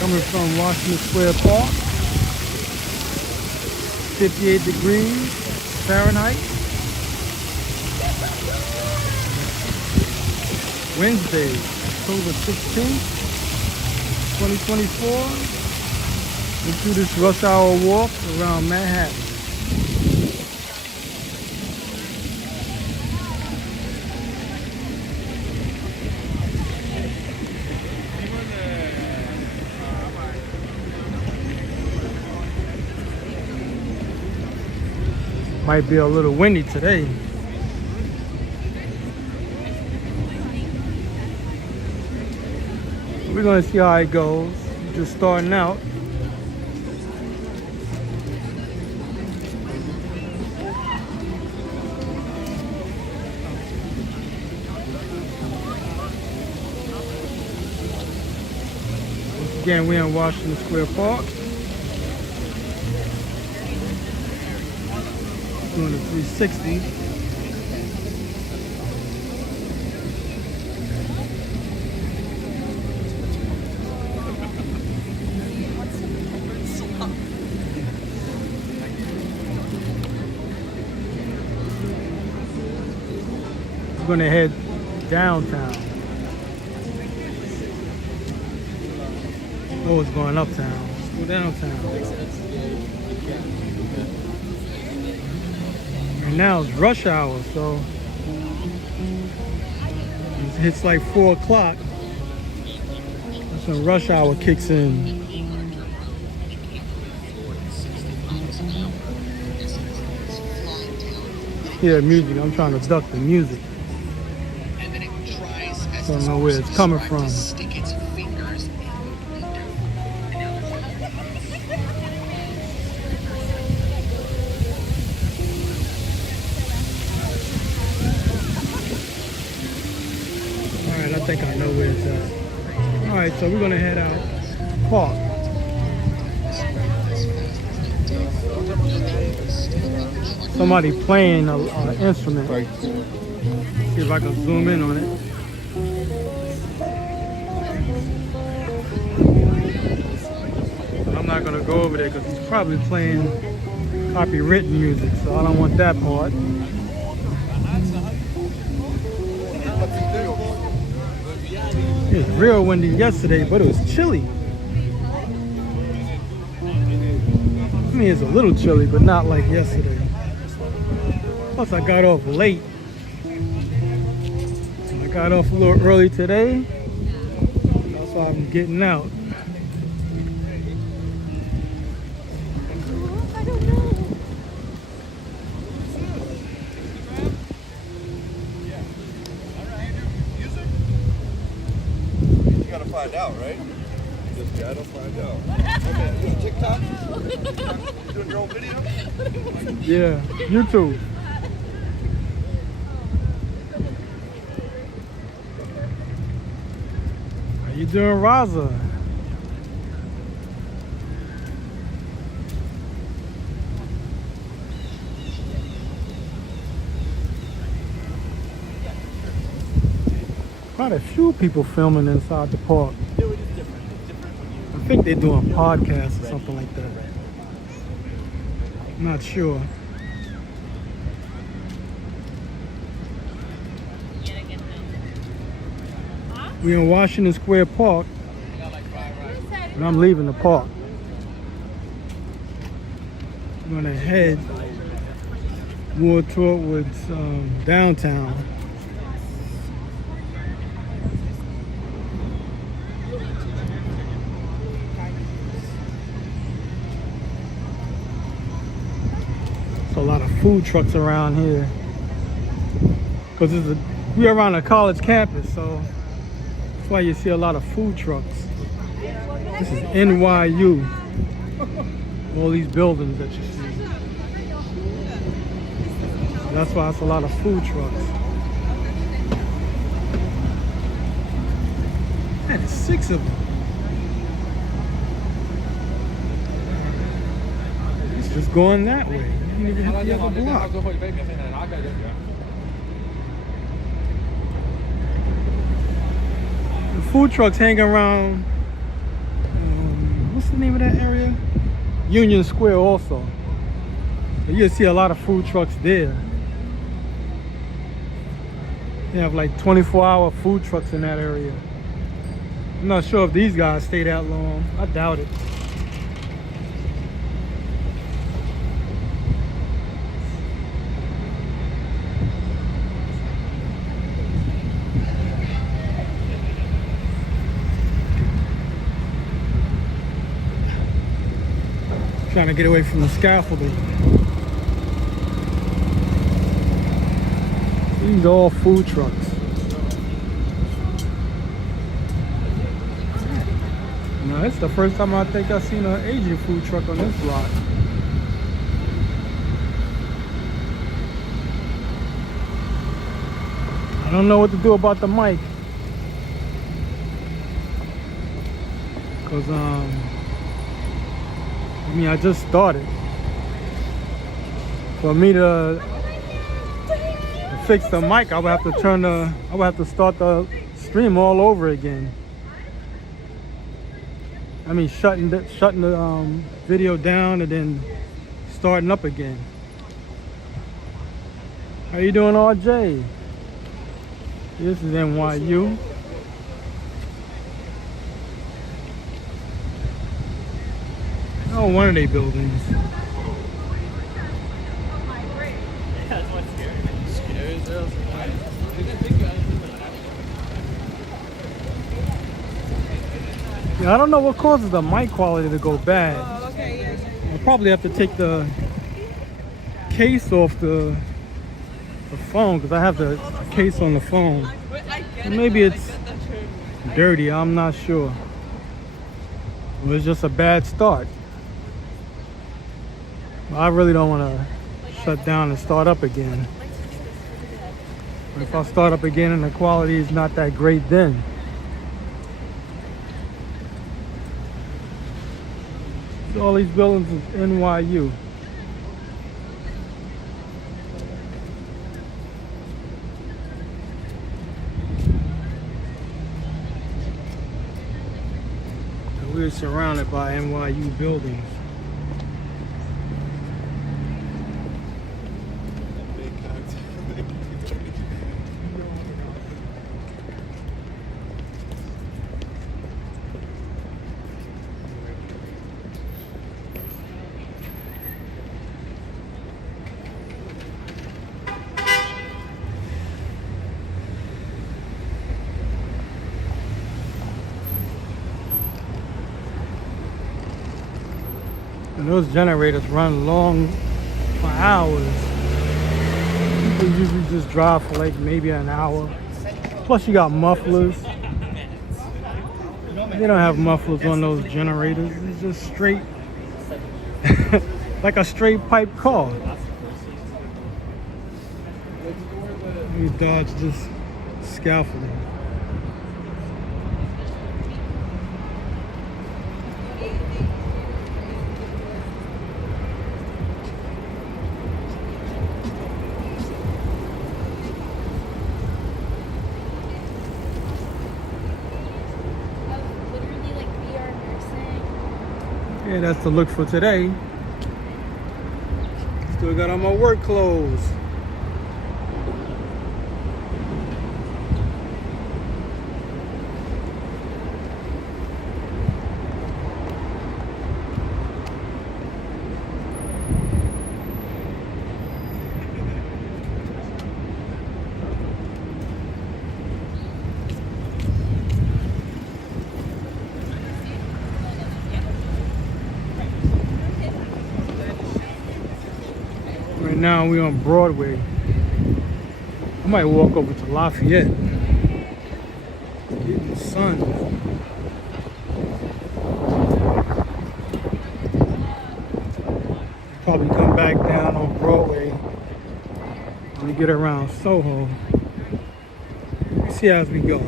Coming from Washington Square Park, 58 degrees Fahrenheit. Wednesday, October 16th, 2024. Let's do this rush hour walk around Manhattan. Might be a little windy today. We're gonna see how it goes. Just starting out. Once again, we're in Washington Square Park. Doing the 360. We're gonna head downtown. Oh, it's going uptown. Let's go downtown. And now it's rush hour, so it hits like 4 o'clock. That's when rush hour kicks in. Yeah, music. I'm trying to duck the music. Don't know where it's coming from. I think I know where it's at. Alright, so we're gonna head out. Park. Somebody playing an instrument. See if I can zoom in on it. But I'm not gonna go over there because he's probably playing copywritten music, so I don't want that part. It was real windy yesterday, but it was chilly. I mean, it's a little chilly, but not like yesterday. Plus, I got off late. I got off a little early today. That's why I'm getting out. Find out, right? Just gotta find out. Okay, TikTok? You doing your own video? Yeah, YouTube. How you doing, Raza? Quite a few people filming inside the park. I think they're doing podcasts or something like that. I'm not sure. We're in Washington Square Park, and I'm leaving the park. I'm gonna head more towards downtown. A lot of food trucks around here because we're around a college campus, so that's why you see a lot of food trucks. This is NYU. All these buildings that you see. That's why it's a lot of food trucks. Man, there's 6 of them. It's just going that way. You didn't even hit the other block. The food trucks hanging around the name of that area? Union Square also. You'll see a lot of food trucks there. They have like 24-hour food trucks in that area. I'm not sure if these guys stay that long. I doubt it. Trying to get away from the scaffolding. These are all food trucks. Now, it's the first time I think I've seen an Asian food truck on this block. I don't know what to do about the mic. Cause I mean, I just started. For me to fix the mic, I would have to start the stream all over again. I mean, shutting the video down and then starting up again. How you doing, RJ? This is NYU. Oh, one of their buildings. Yeah, I don't know what causes the mic quality to go bad. Oh, okay, yeah. I'll probably have to take the case off the phone because I have the case on the phone. Maybe it's dirty, I'm not sure. It was just a bad start. I really don't want to shut down and start up again. But if I start up again and the quality is not that great then. So all these buildings is NYU. We're surrounded by NYU buildings. And those generators run long for hours. People usually just drive for like maybe an hour. Plus you got mufflers. They don't have mufflers on those generators. It's just straight, like a straight pipe car. These Dodge just scaffolding. Yeah, that's the look for today. Still got on my work clothes. Right now we're on Broadway. I might walk over to Lafayette. Get in the sun. Probably come back down on Broadway when we get around Soho. Let's see how we go.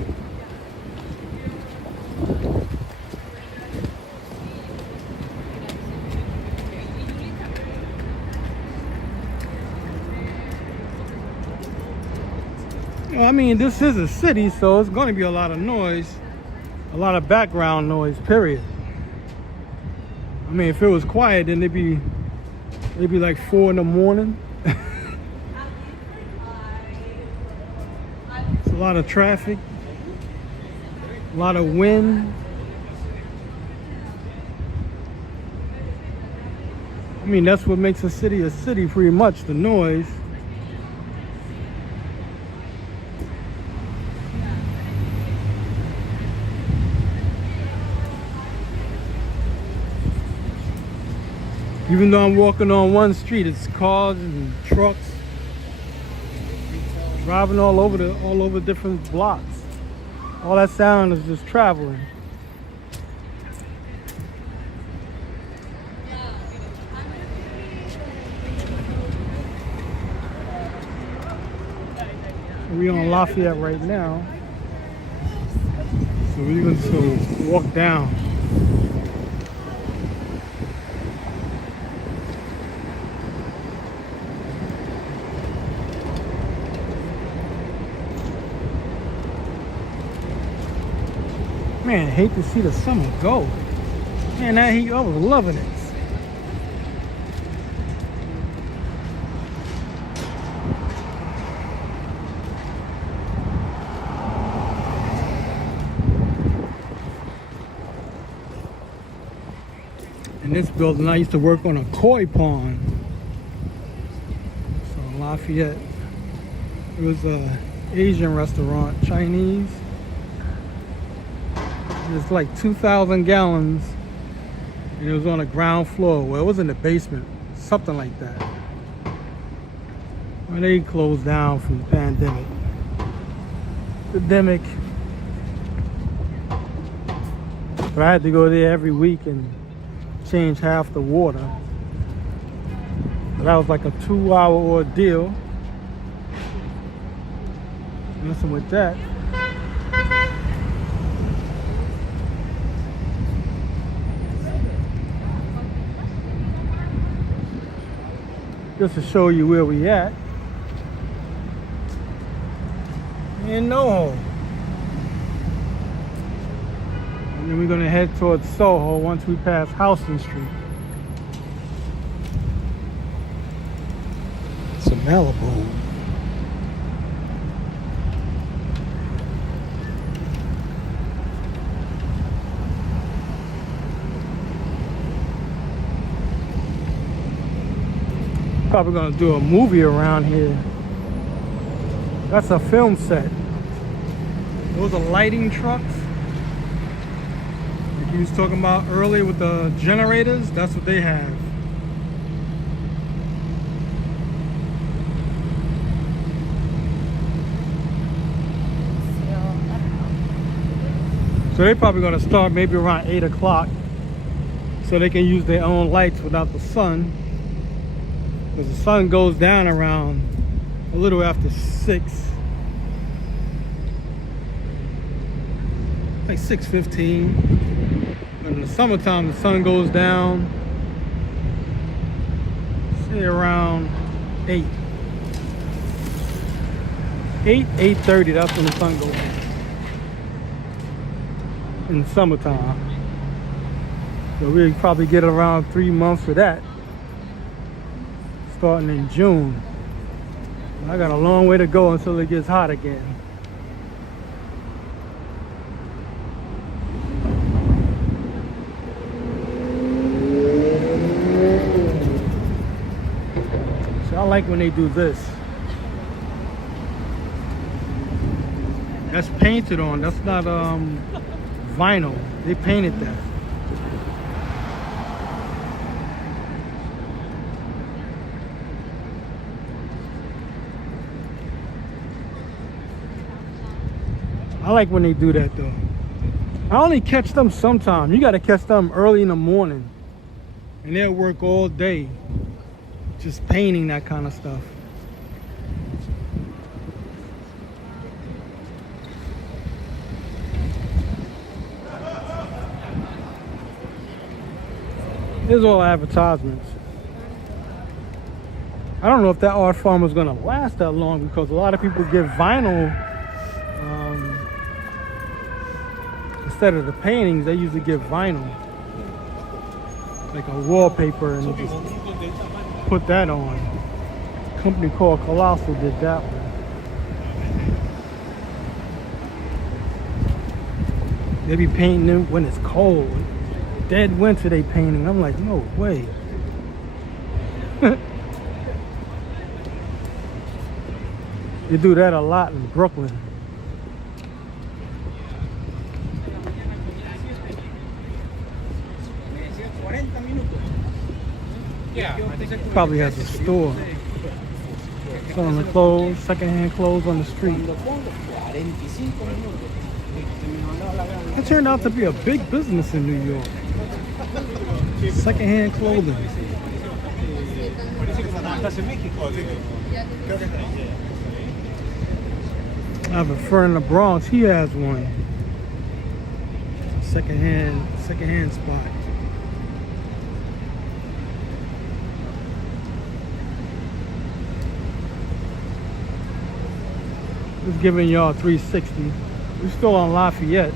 I mean, this is a city, so it's going to be a lot of noise, a lot of background noise, period. I mean, if it was quiet, then it'd be like 4 in the morning. It's a lot of traffic, a lot of wind. I mean, that's what makes a city pretty much, the noise. Even though I'm walking on one street, it's cars and trucks driving all over different blocks. All that sound is just traveling. We're on Lafayette right now, so we're going to walk down. Man, I hate to see the summer go. Man, that heat, I was loving it. In this building, I used to work on a koi pond. So in Lafayette, it was a Asian restaurant, Chinese. It's like 2,000 gallons, and it was on the ground floor. Well, it was in the basement, something like that. Well, they closed down from the pandemic. But I had to go there every week and change half the water. So that was like a 2-hour ordeal. Messing with that. Just to show you where we at. In Soho. And then we're gonna head towards Soho once we pass Houston Street. It's a Malibu. Probably gonna do a movie around here. That's a film set. Those are lighting trucks. Like you was talking about earlier with the generators, that's what they have. So they're probably gonna start maybe around 8 o'clock so they can use their own lights without the sun. Because the sun goes down around a little after 6. Like 6:15. But in the summertime, the sun goes down, say around 8. 8:30, that's when the sun goes down. In the summertime. So we'll probably get around 3 months for that. Starting in June. I got a long way to go until it gets hot again. So I like when they do this. That's painted on, that's not vinyl. They painted that. I like when they do that though. I only catch them sometime. You gotta catch them early in the morning. And they'll work all day just painting that kind of stuff. Here's all advertisements. I don't know if that art farm is gonna last that long because a lot of people get vinyl. Instead of the paintings, they usually get vinyl. like a wallpaper, and you just put that on. A company called Colossal did that one. They be painting it when it's cold. Dead winter they painting. I'm like, no way. You do that a lot in Brooklyn. Probably has a store selling the clothes, secondhand clothes on the street. It turned out to be a big business in New York. Secondhand clothing. I have a friend in the Bronx. He has one. Secondhand spot. Just giving y'all 360. We're still on Lafayette.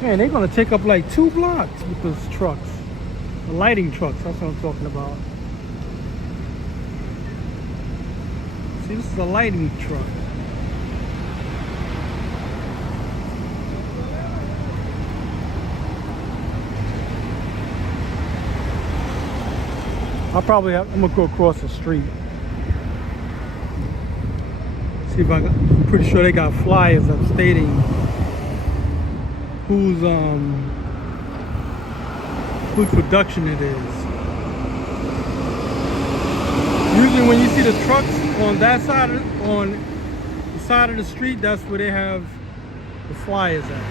Man, they're gonna take up like 2 blocks with those trucks. The lighting trucks, that's what I'm talking about. See, this is a lighting truck. I'm gonna go across the street. See if I'm pretty sure they got flyers up stating whose production it is. Usually when you see the trucks on that side, on the side of the street, that's where they have the flyers at.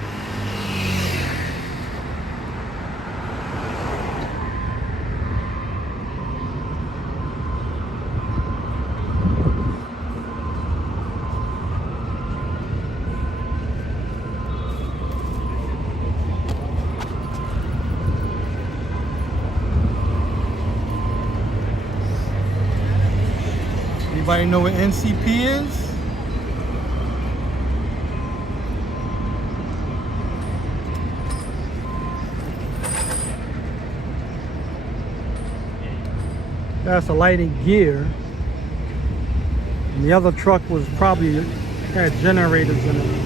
Anybody know what NCP is? That's a lighting gear. And the other truck was probably had generators in it.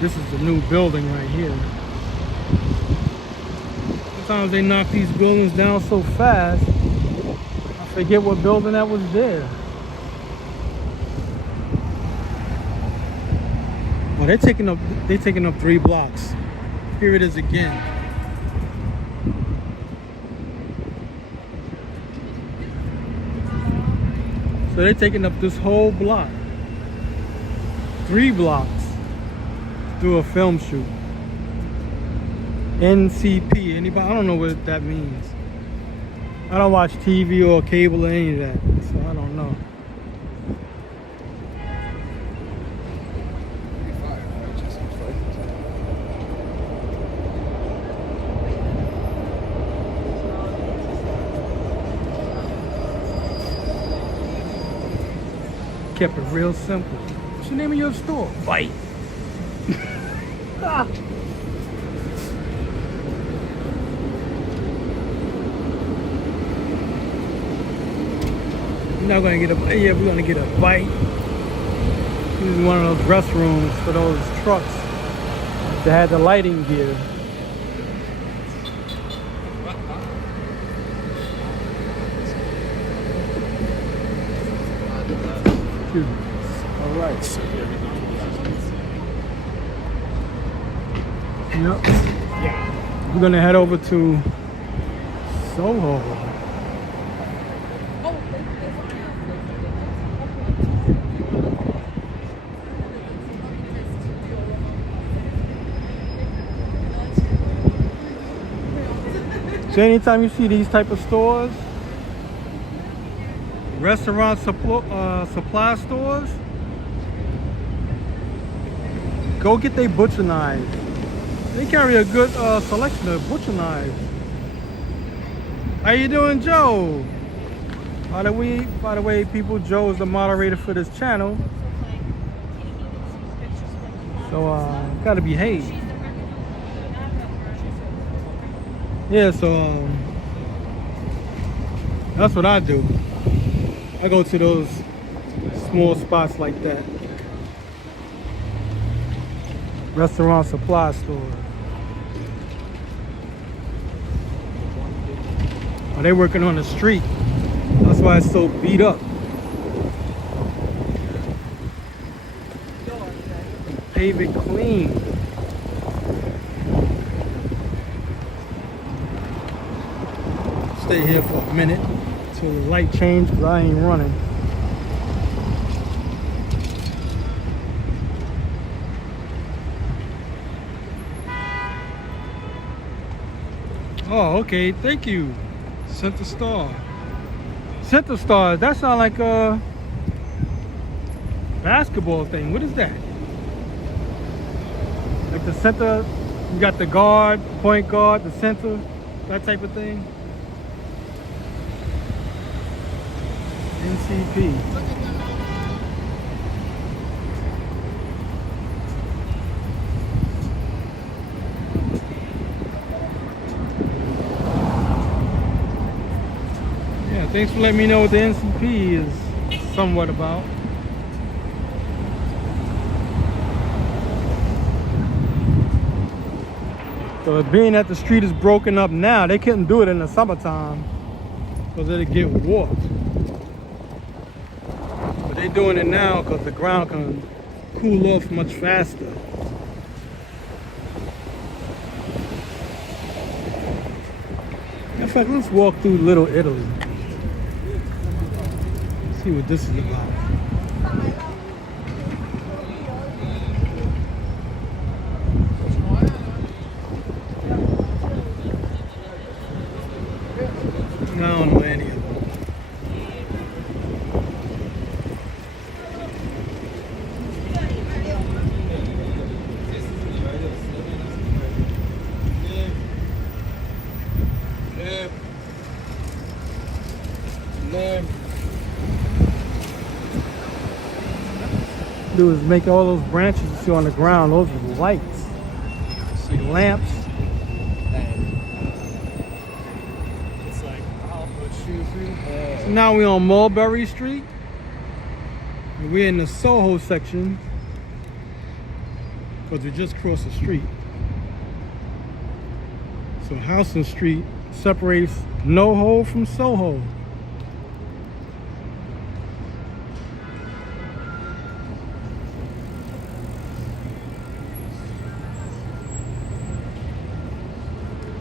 This is the new building right here. Sometimes they knock these buildings down so fast, I forget what building that was there. Oh, they're taking up 3 blocks. Here it is again. So they're taking up this whole block. 3 blocks. Do a film shoot. NCP. Anybody? I don't know what that means. I don't watch TV or cable or any of that, so I don't know. Kept it real simple. What's the name of your store? Bite. Ah. We're not gonna get a, yeah, we're gonna get a bite. This is one of those restrooms for those trucks that had the lighting gear. Excuse me. All right. Yep. Yeah. We're gonna head over to Soho. So anytime you see these type of stores, Restaurant supply stores. Go get their butcher knives. They carry a good selection of butcher knives. How you doing, Joe? By the way, people, Joe is the moderator for this channel. So gotta behave. Yeah, so that's what I do. I go to those small spots like that. Restaurant supply stores. Oh, they working on the street. That's why it's so beat up. Pave it clean. Stay here for a minute till the light changes because I ain't running. Oh, okay, thank you. Center Star. Center Star, that sounds like a basketball thing. What is that? Like the center, you got the guard, point guard, the center, that type of thing. NCP. Yeah, thanks for letting me know what the NCP is somewhat about. So being that the street is broken up now, they couldn't do it in the summertime because it'd get warped. But they're doing it now because the ground can cool off much faster. In fact, let's walk through Little Italy. See what this is about. I don't know any of them. Do is make all those branches you see on the ground, those are lights, see lamps. It's like, I'll put you through. So now we're on Mulberry Street. And we're in the Soho section because we just crossed the street. So Houston Street separates NoHo from Soho.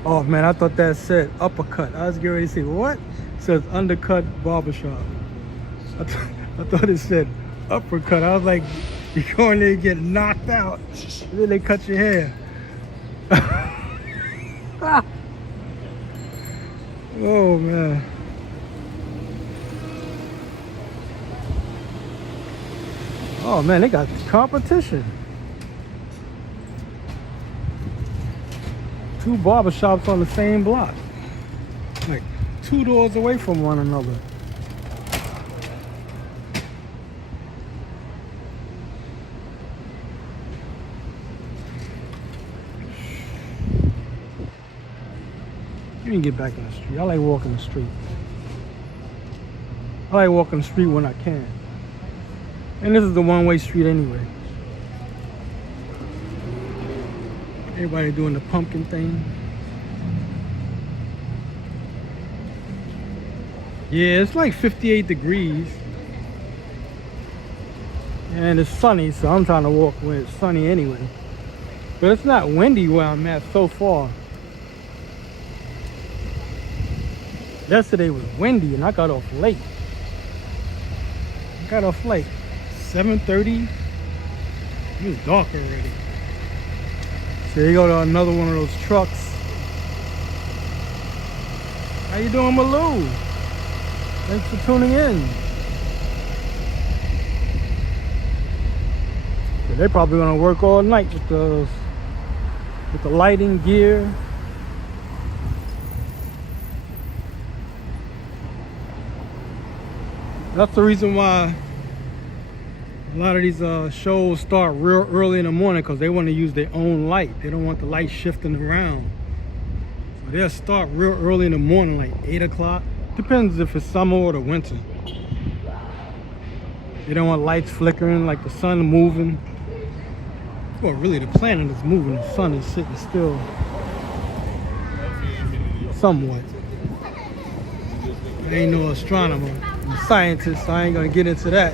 Oh man, I thought that said uppercut. I was getting ready to say, what? It says undercut barbershop. I thought it said uppercut. I was like, you go in there and get knocked out. And then they cut your hair. Oh man. Oh man, they got competition. Two barbershops on the same block. Like 2 doors away from one another. You can get back in the street. I like walking the street. I like walking the street when I can. And this is the one-way street anyway. Everybody doing the pumpkin thing. Yeah, it's like 58 degrees. And it's sunny, so I'm trying to walk when it's sunny anyway. But it's not windy where I'm at so far. Yesterday was windy and I got off late. 7:30. It was dark already. So you go to another one of those trucks. How you doing, Malou? Thanks for tuning in. They're probably gonna work all night with the lighting gear. That's the reason why a lot of these shows start real early in the morning, because they want to use their own light. They don't want the light shifting around. So they'll start real early in the morning, like 8 o'clock. Depends if it's summer or the winter. They don't want lights flickering, like the sun moving. Well, really the planet is moving, the sun is sitting still. Somewhat. I ain't no astronomer, I'm a scientist, so I ain't gonna get into that.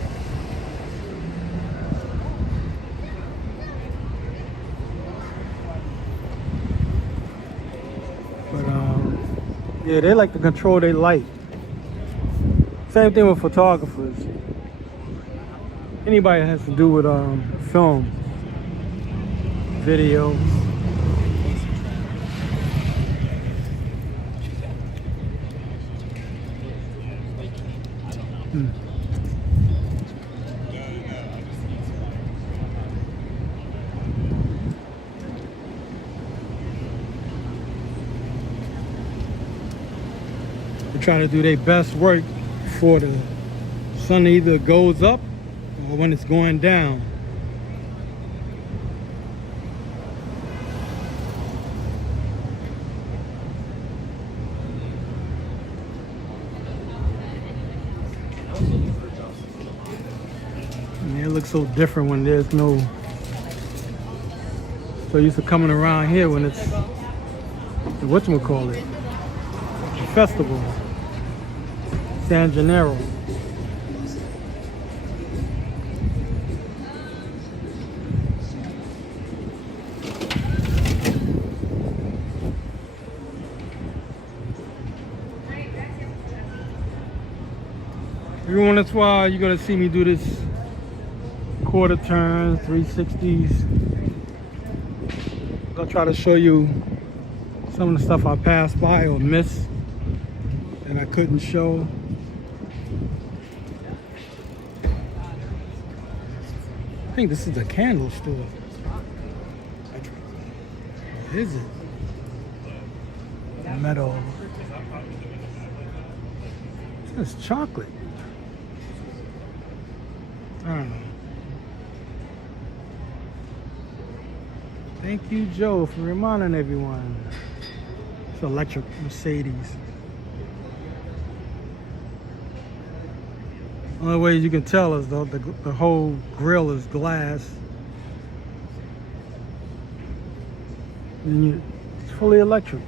But yeah, they like to control their light. Same thing with photographers. Anybody that has to do with film, video. They try to do their best work before the sun either goes up or when it's going down. And it looks so different when there's no. So used to coming around here when it's the whatchamacallit, the festival, San Gennaro. Every once in a while, you're gonna see me do this quarter turn, 360s. I'll try to show you some of the stuff I passed by or missed that I couldn't show. I think this is a candle store. Is it? Metal. It's chocolate. I don't know. Thank you, Joe, for reminding everyone. It's an electric Mercedes. Only way you can tell is though the whole grill is glass. And it's fully electric.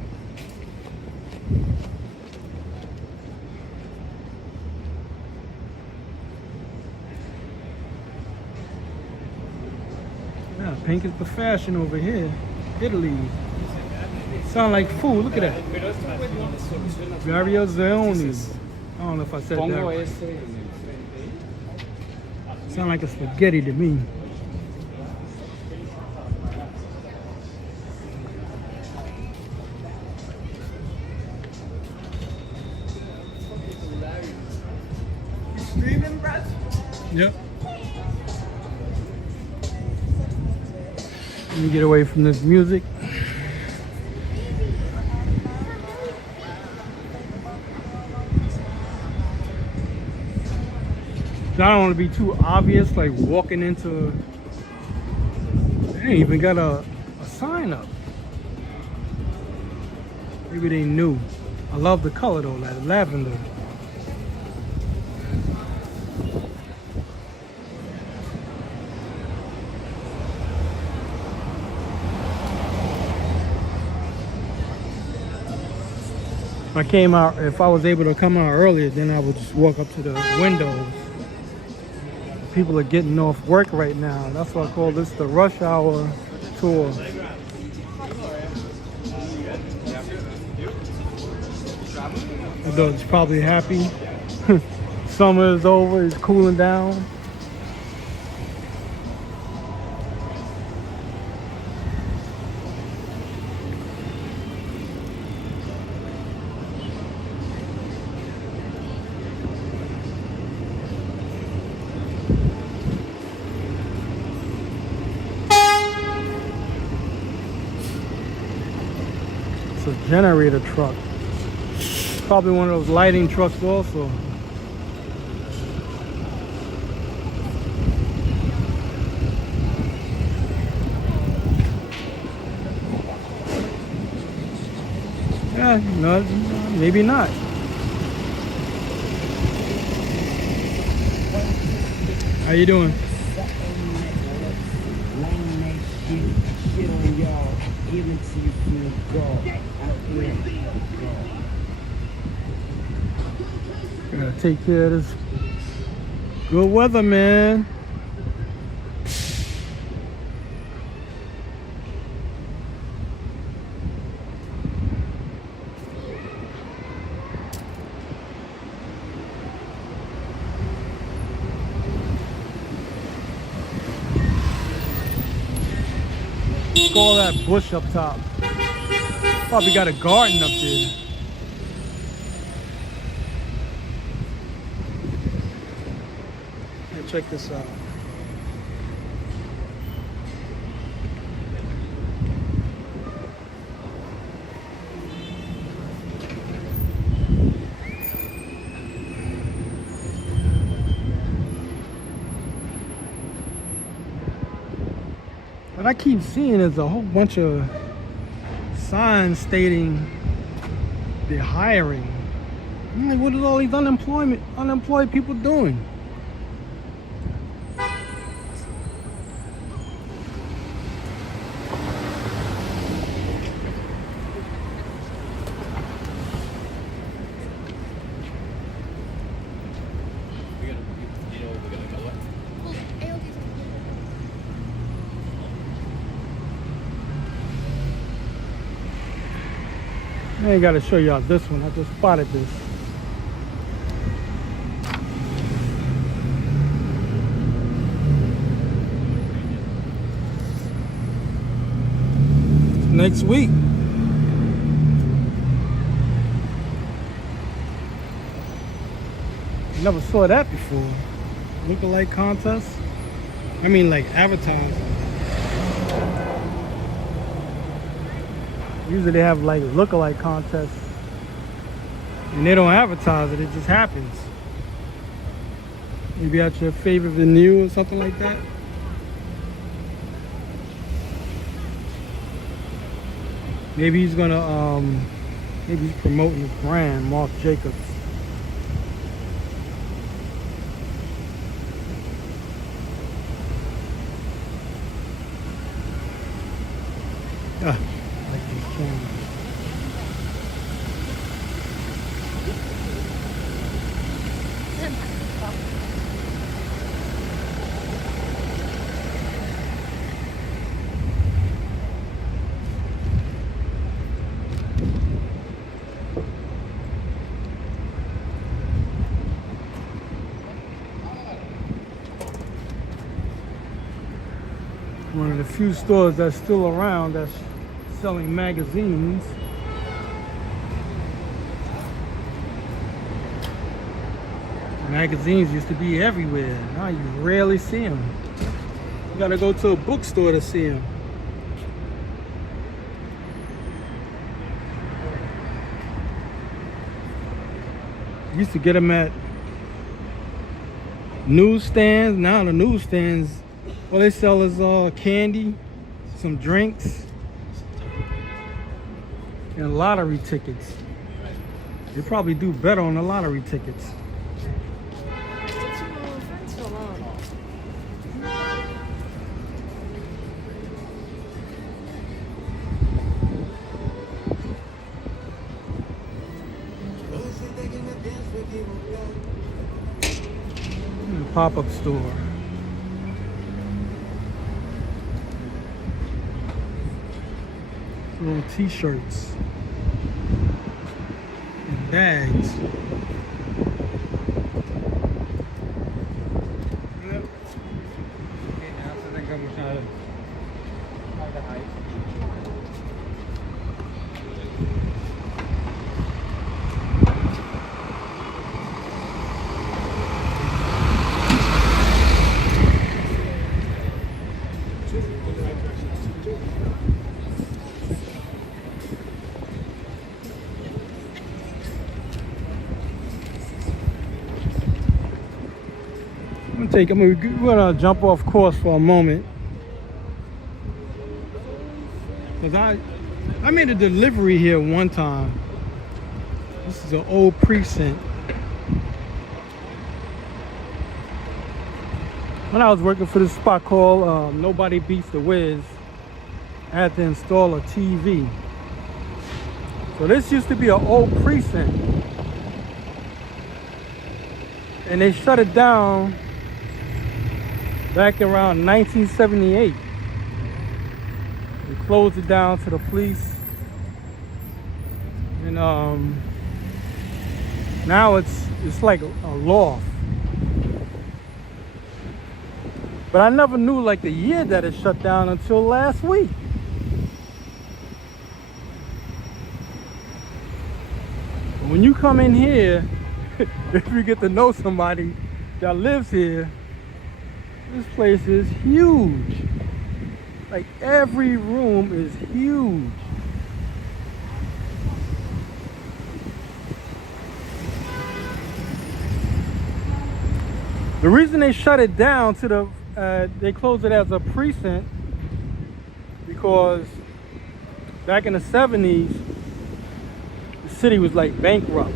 Yeah, pink is the fashion over here. Italy. Sound like food. Look at that. Variazioni. I don't know if I said that right. Sound like a spaghetti to me. Streaming, Brad? Yep. Let me get away from this music. I don't want to be too obvious, like walking into. They ain't even got a sign up. Maybe they knew. I love the color though, that lavender. If I was able to come out earlier, then I would just walk up to the windows. People are getting off work right now. That's why I call this the rush hour tour. The dog's probably happy. Summer is over, it's cooling down. generator truck. Probably one of those lighting trucks also. Yeah, no, maybe not. How you doing? Gotta take care of this good weather, man. Look at all that bush up top. Probably got a garden up there. Hey, check this out. What I keep seeing is a whole bunch of signs stating they're hiring. I'm like, what are all these unemployed people doing? I ain't gotta show y'all this one. I just spotted this. Next week. Never saw that before. Look-alike contest. I mean, like advertising. Usually they have like look-alike contests and they don't advertise it, it just happens. Maybe at your favorite venue or something like that. Maybe he's gonna, maybe he's promoting his brand, Marc Jacobs. One of the few stores that's still around that's selling magazines. Magazines used to be everywhere. Now you rarely see them. You gotta go to a bookstore to see them. Used to get them at newsstands. Now the newsstands, all they sell is candy, some drinks, and lottery tickets. They probably do better on the lottery tickets. Pop-up store. Little t-shirts and bags. we're gonna jump off course for a moment. Cause I made a delivery here one time. This is an old precinct. When I was working for this spot called Nobody Beats the Wiz, I had to install a TV. So this used to be an old precinct. And they shut it down back around 1978. They closed it down to the police. And now it's like a loft. But I never knew like the year that it shut down until last week. When you come in here, if you get to know somebody that lives here, this place is huge. Like every room is huge. The reason they shut it down they closed it as a precinct because back in the 70s, the city was like bankrupt.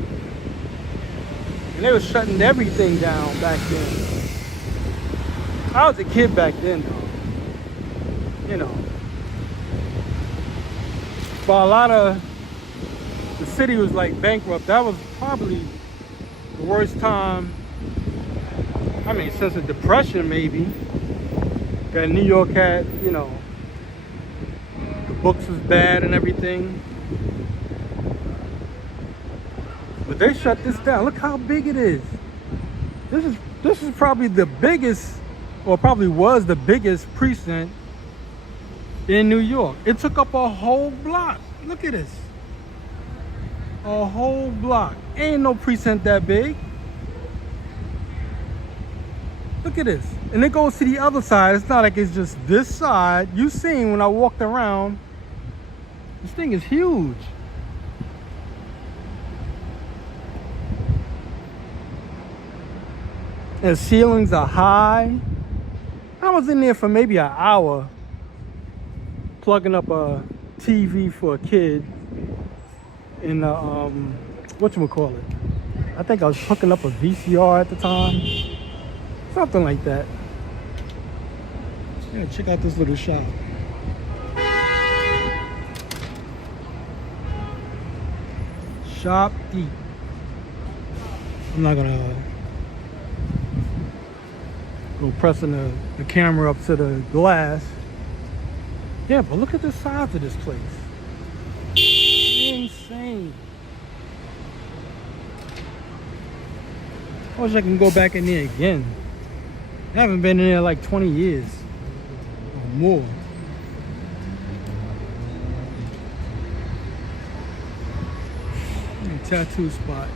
And they were shutting everything down back then. I was a kid back then though. You know. But a lot of the city was like bankrupt. That was probably the worst time. I mean, since the Depression maybe. That New York had, you know, the books was bad and everything. But they shut this down. Look how big it is. This is probably the biggest, or probably was the biggest precinct in New York. It took up a whole block. Look at this. A whole block. Ain't no precinct that big. Look at this. And it goes to the other side. It's not like it's just this side. You seen when I walked around, this thing is huge. And ceilings are high. I was in there for maybe an hour plugging up a TV for a kid in the, whatchamacallit. I think I was hooking up a VCR at the time. Something like that. Yeah, check out this little shop. Shop, eat. I'm not gonna go pressing the camera up to the glass. Yeah, but look at the size of this place. Insane. I wish I can go back in there again. I haven't been in there like 20 years or more. Tattoo spot.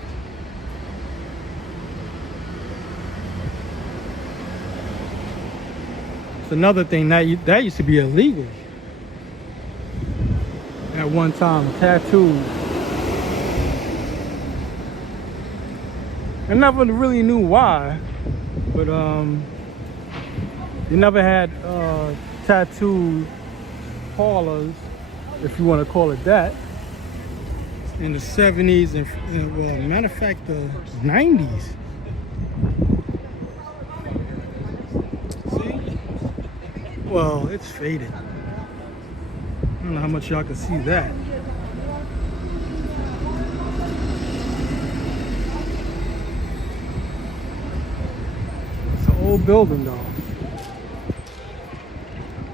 It's another thing that used to be illegal at one time. Tattoos. I never really knew why, but they never had tattoo parlors, if you want to call it that, in the 70s and well, matter of fact, the 90s. See? Well, it's faded. I don't know how much y'all can see that. It's an old building though.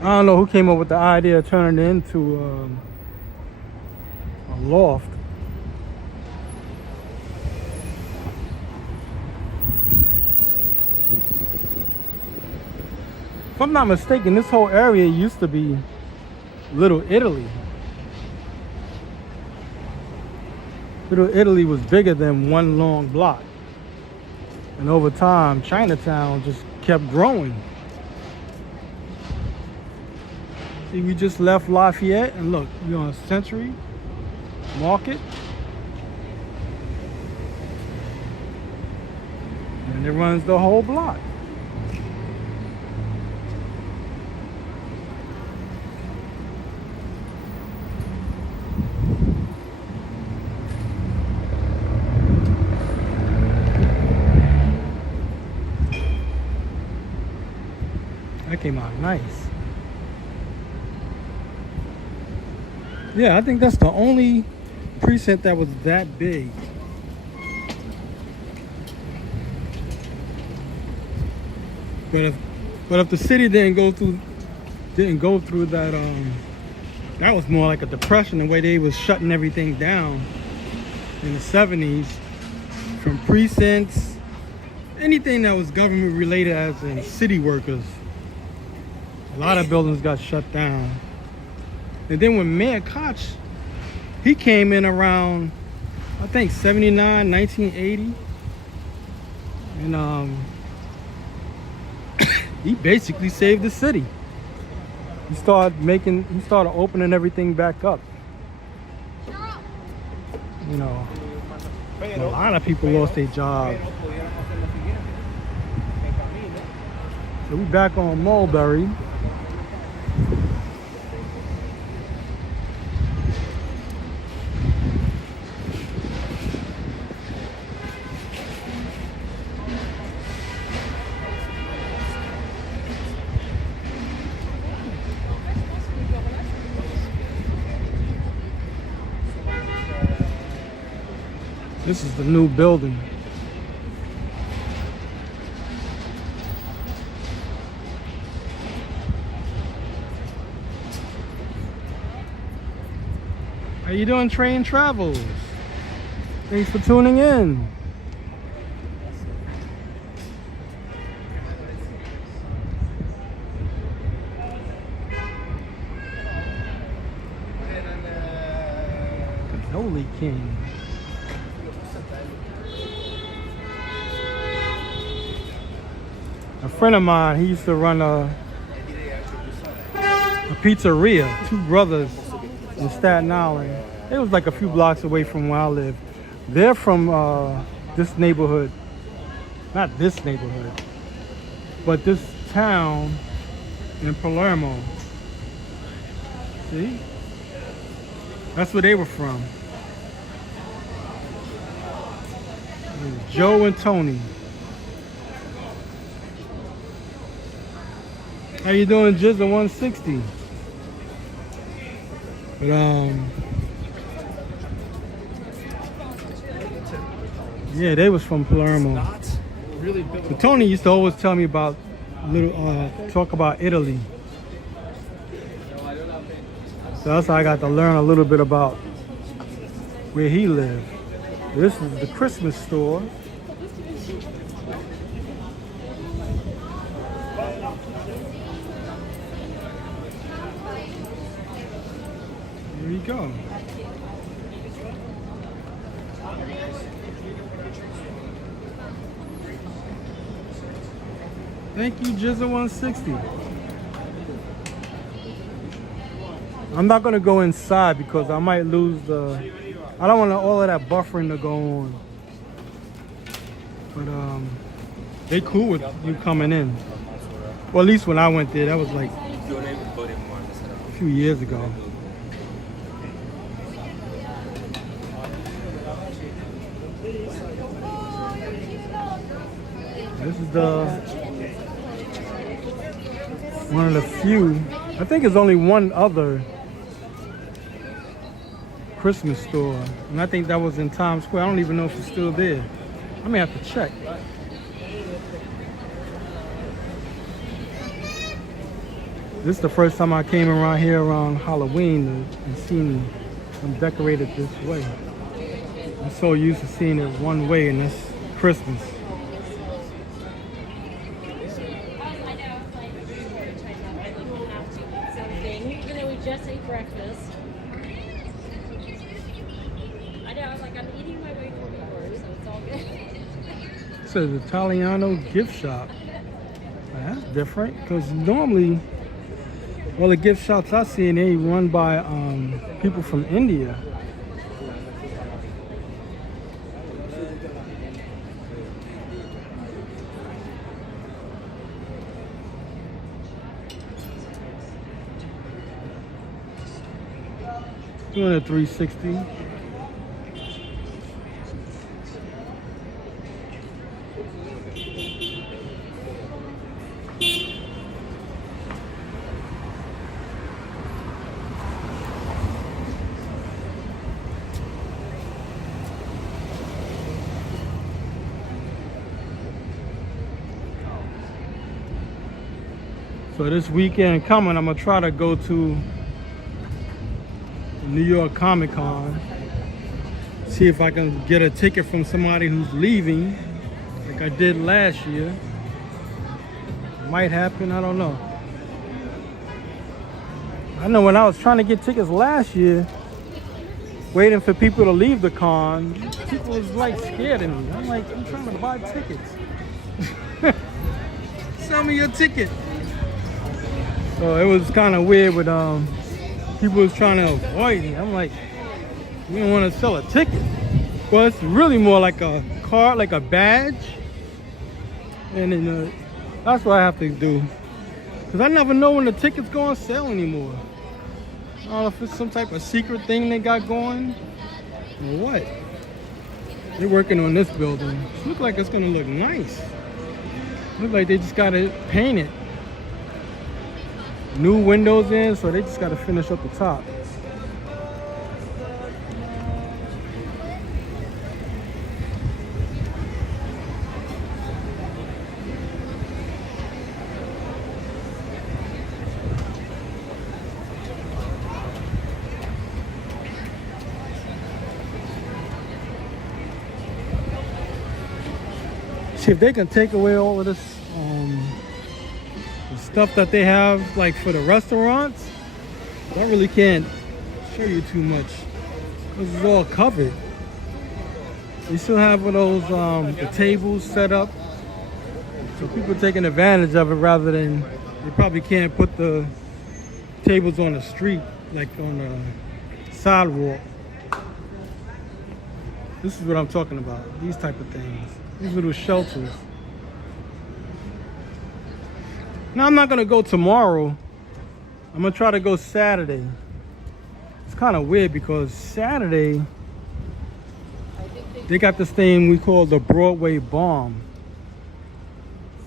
I don't know who came up with the idea of turning it into a loft. If I'm not mistaken, this whole area used to be Little Italy. Little Italy was bigger than one long block. And over time, Chinatown just kept growing. See, we just left Lafayette, and look, we're on Century Market. And it runs the whole block. came out nice. Yeah, I think that's the only precinct that was that big. But if the city didn't go through that that was more like a depression, the way they was shutting everything down in the 70s, from precincts, anything that was government related, as in city workers. A lot of buildings got shut down. And then when Mayor Koch, he came in around, I think 79, 1980. And he basically saved the city. He started opening everything back up. You know, a lot of people lost their jobs. So we back on Mulberry. This is the new building. How you doing, Train Travels? Thanks for tuning in. Cannoli King. A friend of mine, he used to run a pizzeria, two brothers in Staten Island. It was like a few blocks away from where I live. They're from this neighborhood, not this neighborhood, but this town in Palermo. See? That's where they were from. It was Joe and Tony. How you doing, Wed.Oct.16? But yeah, they was from Palermo. But Tony used to always tell me about talk about Italy. So that's how I got to learn a little bit about where he lived. This is the Christmas store. Here we go. Thank you, Wed.Oct.16. I'm not gonna go inside because I might lose I don't want all of that buffering to go on. But they cool with you coming in. Well, at least when I went there, that was like a few years ago. This is one of the few, I think there's only one other Christmas store, and I think that was in Times Square. I don't even know if it's still there. I may have to check. This is the first time I came around here around Halloween and seen them decorated this way. I'm so used to seeing it one way, and it's Christmas. Just ate breakfast. I know, like I'm eating my way through the work, so it's all good. It says Italiano gift shop. Now, that's different, because normally all the gift shops I see, they run by people from India. Doing a 360. So this weekend coming, I'm gonna try to go to New York Comic Con. See if I can get a ticket from somebody who's leaving, like I did last year. Might happen, I don't know. I know when I was trying to get tickets last year, waiting for people to leave the con, people was like scared of me. I'm like, I'm trying to buy tickets. Sell me your ticket. So it was kind of weird with people was trying to avoid me. I'm like, you don't want to sell a ticket. Well, it's really more like a card, like a badge. And then that's what I have to do. Because I never know when the tickets go on sale anymore. I don't know if it's some type of secret thing they got going or what. They're working on this building. It looks like it's going to look nice. Look like they just got to paint it. New windows in, so they just got to finish up the top. See if they can take away all of this the stuff that they have like for the restaurants. I really can't show you too much because it's all covered. They still have those the tables set up, so people are taking advantage of it rather than, they probably can't put the tables on the street, like on the sidewalk. This is what I'm talking about, these type of things. These little shelters. Now I'm not gonna go tomorrow. I'm gonna try to go Saturday. It's kind of weird because Saturday they got this thing we call the Broadway Bomb.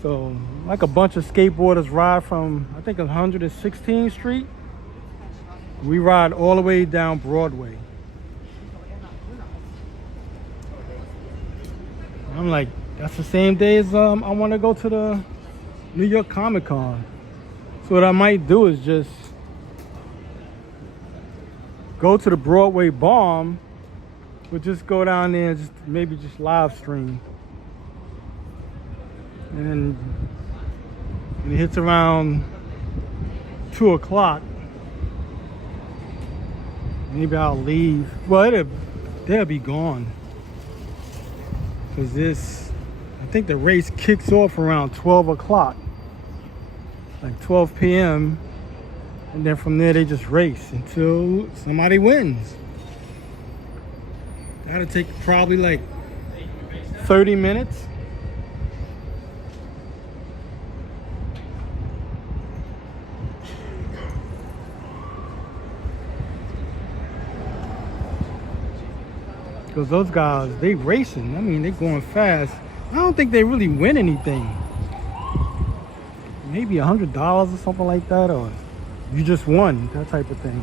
So like a bunch of skateboarders ride from, I think, 116th Street. We ride all the way down Broadway. I'm like, that's the same day as I want to go to the New York Comic Con. So what I might do is just go to the Broadway Bomb, but just go down there and just maybe just live stream. And when it hits around 2 o'clock, maybe I'll leave. Well, they'll be gone. Because I think the race kicks off around 12 o'clock, like 12 p.m. And then from there they just race until somebody wins. That'll take probably like 30 minutes. Because those guys, they racing. I mean, they going fast. I don't think they really win anything. Maybe $100 or something like that, or you just won, that type of thing.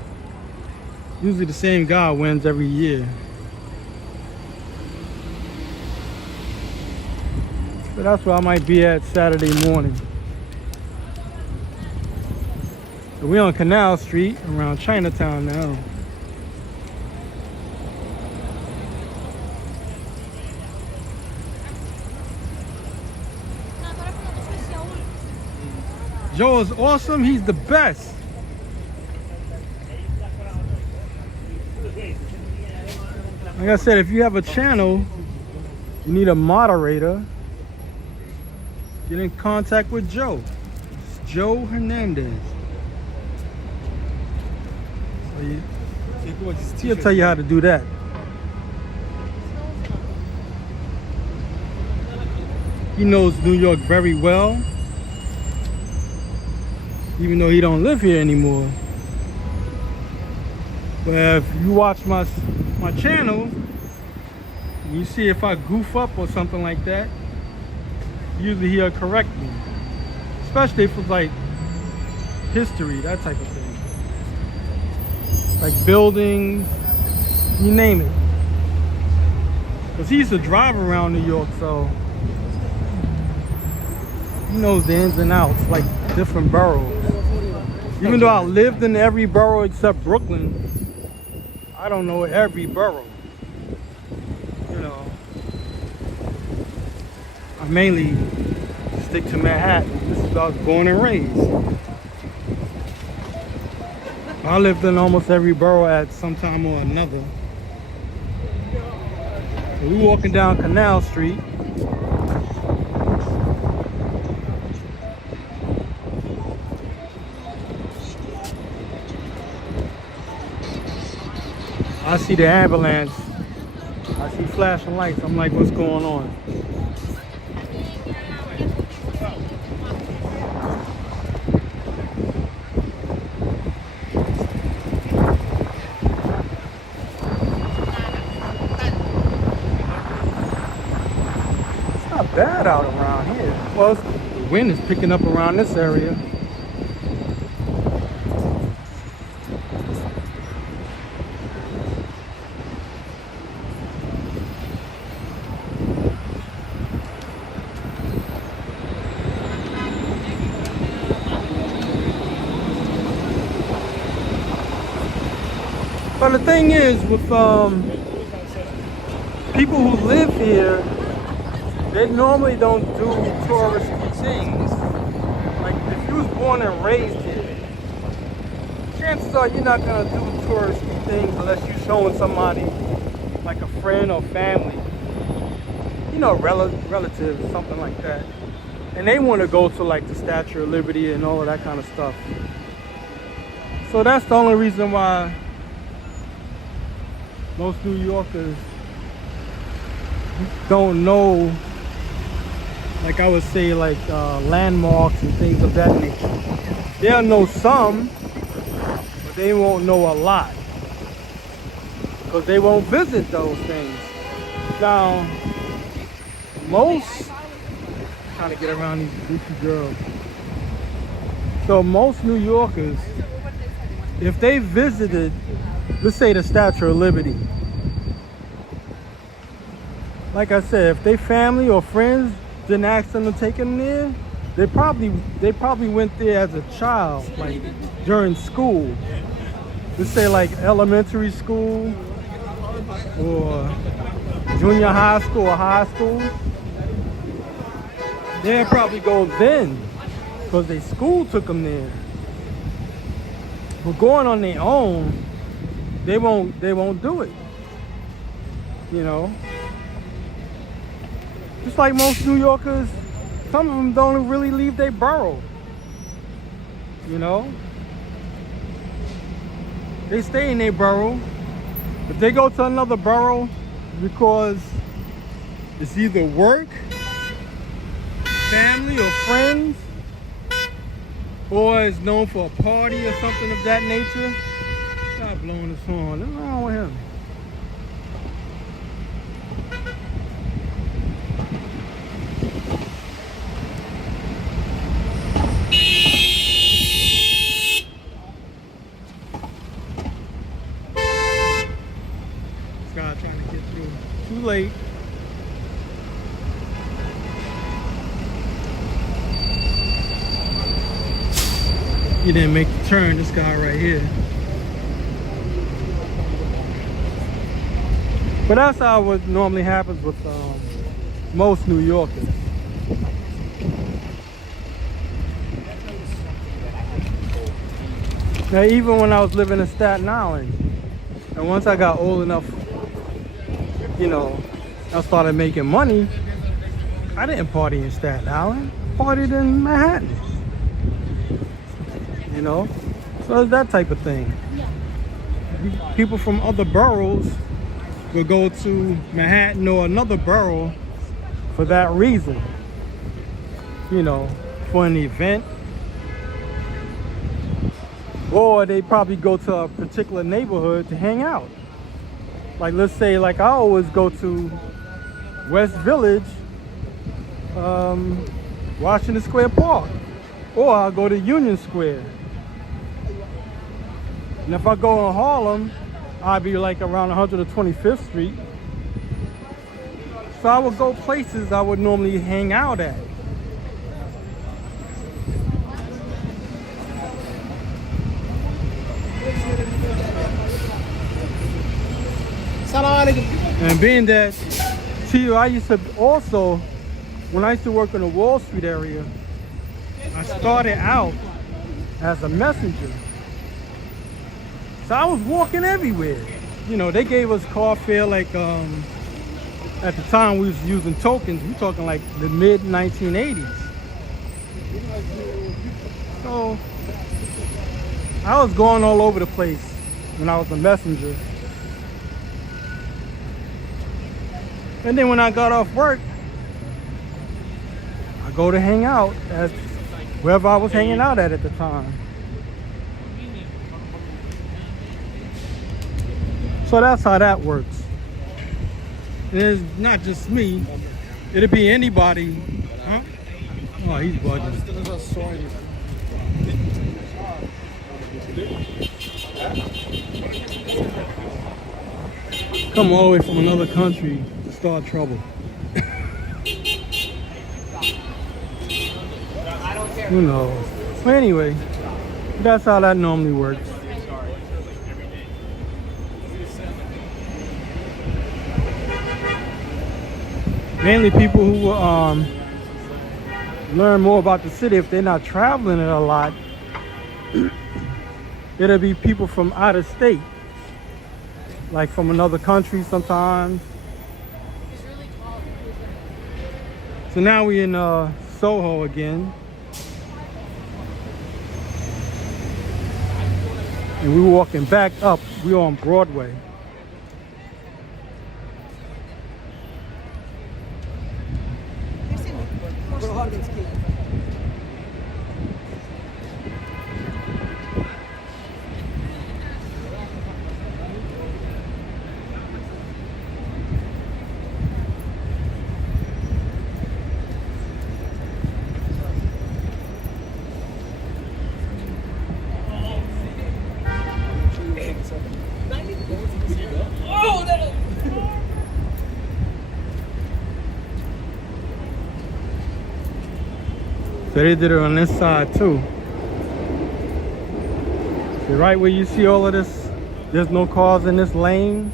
Usually the same guy wins every year. So that's where I might be at Saturday morning. So we're on Canal Street around Chinatown now. Joe is awesome. He's the best. Like I said, if you have a channel, you need a moderator, get in contact with Joe. It's Joe Hernandez. So he'll tell you how to do that. He knows New York very well. Even though he don't live here anymore. But if you watch my channel, you see if I goof up or something like that, usually he'll correct me. Especially if it's like history, that type of thing. Like buildings, you name it. Because he used to drive around New York, so he knows the ins and outs, like different boroughs. Even though I lived in every borough except Brooklyn, I don't know every borough. You know, I mainly stick to Manhattan. This is where I was born and raised. I lived in almost every borough at some time or another. So we walking down Canal Street. I see the ambulance. I see flashing lights. I'm like, what's going on? It's not bad out around here. Well, the wind is picking up around this area. But the thing is, with people who live here, they normally don't do touristy things. Like if you was born and raised here, chances are you're not gonna do touristy things unless you're showing somebody, like a friend or family, you know, relative, something like that. And they want to go to like the Statue of Liberty and all of that kind of stuff. So that's the only reason why most New Yorkers don't know, like I would say, like landmarks and things of that nature. They'll know some, but they won't know a lot because they won't visit those things. Now, most, trying to get around these goofy girls. So most New Yorkers, if they visited, let's say the Statue of Liberty, like I said, if they family or friends didn't ask them to take them there, they probably went there as a child, like during school. Let's say like elementary school or junior high school or high school. They'll probably go then because their school took them there. But going on their own, they won't do it. You know? Just like most New Yorkers, some of them don't really leave their borough. You know? They stay in their borough. If they go to another borough because it's either work, family or friends, or is known for a party or something of that nature. Stop blowing his horn. What's wrong with him? This guy trying to get through. Too late. He didn't make the turn, this guy right here. But that's how it normally happens with most New Yorkers. Now, even when I was living in Staten Island, and once I got old enough, you know, I started making money, I didn't party in Staten Island, I partied in Manhattan. You know, so it's that type of thing. People from other boroughs will go to Manhattan or another borough for that reason. You know, for an event. Or they probably go to a particular neighborhood to hang out. Like let's say, like I always go to West Village, Washington Square Park. Or I'll go to Union Square. And if I go in Harlem, I'll be like around 125th Street. So I would go places I would normally hang out at. And being that, see, I used to also, when I used to work in the Wall Street area, I started out as a messenger. So I was walking everywhere. You know, they gave us car fare like, at the time we was using tokens. We talking like the mid 1980s. So I was going all over the place when I was a messenger. And then when I got off work, I go to hang out at wherever I was hanging out at the time. So that's how that works. And it's not just me. It'll be anybody. Huh? Oh, he's bugging. Come all the way from another country to start trouble. Who knows? But anyway, that's how that normally works. Mainly people who learn more about the city, if they're not traveling it a lot, it'll be people from out of state, like from another country sometimes. So now we're in Soho again. And we're walking back up. We're on Broadway. So they did it on this side too. See, right where you see all of this, there's no cars in this lane.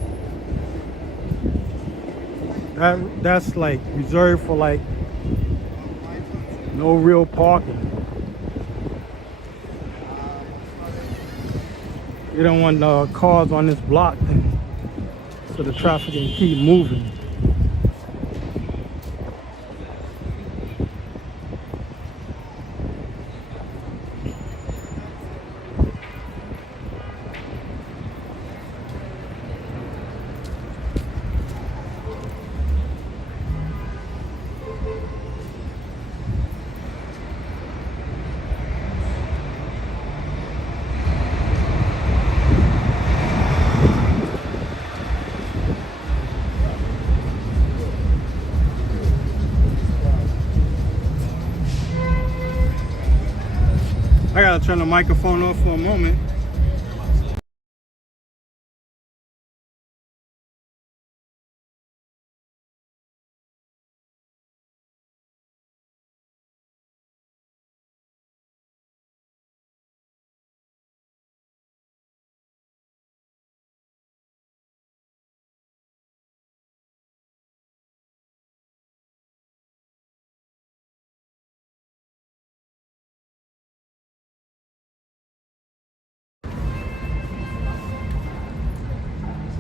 That's like reserved for like no real parking. You don't want cars on this block so the traffic can keep moving. I gotta turn the microphone off for a moment.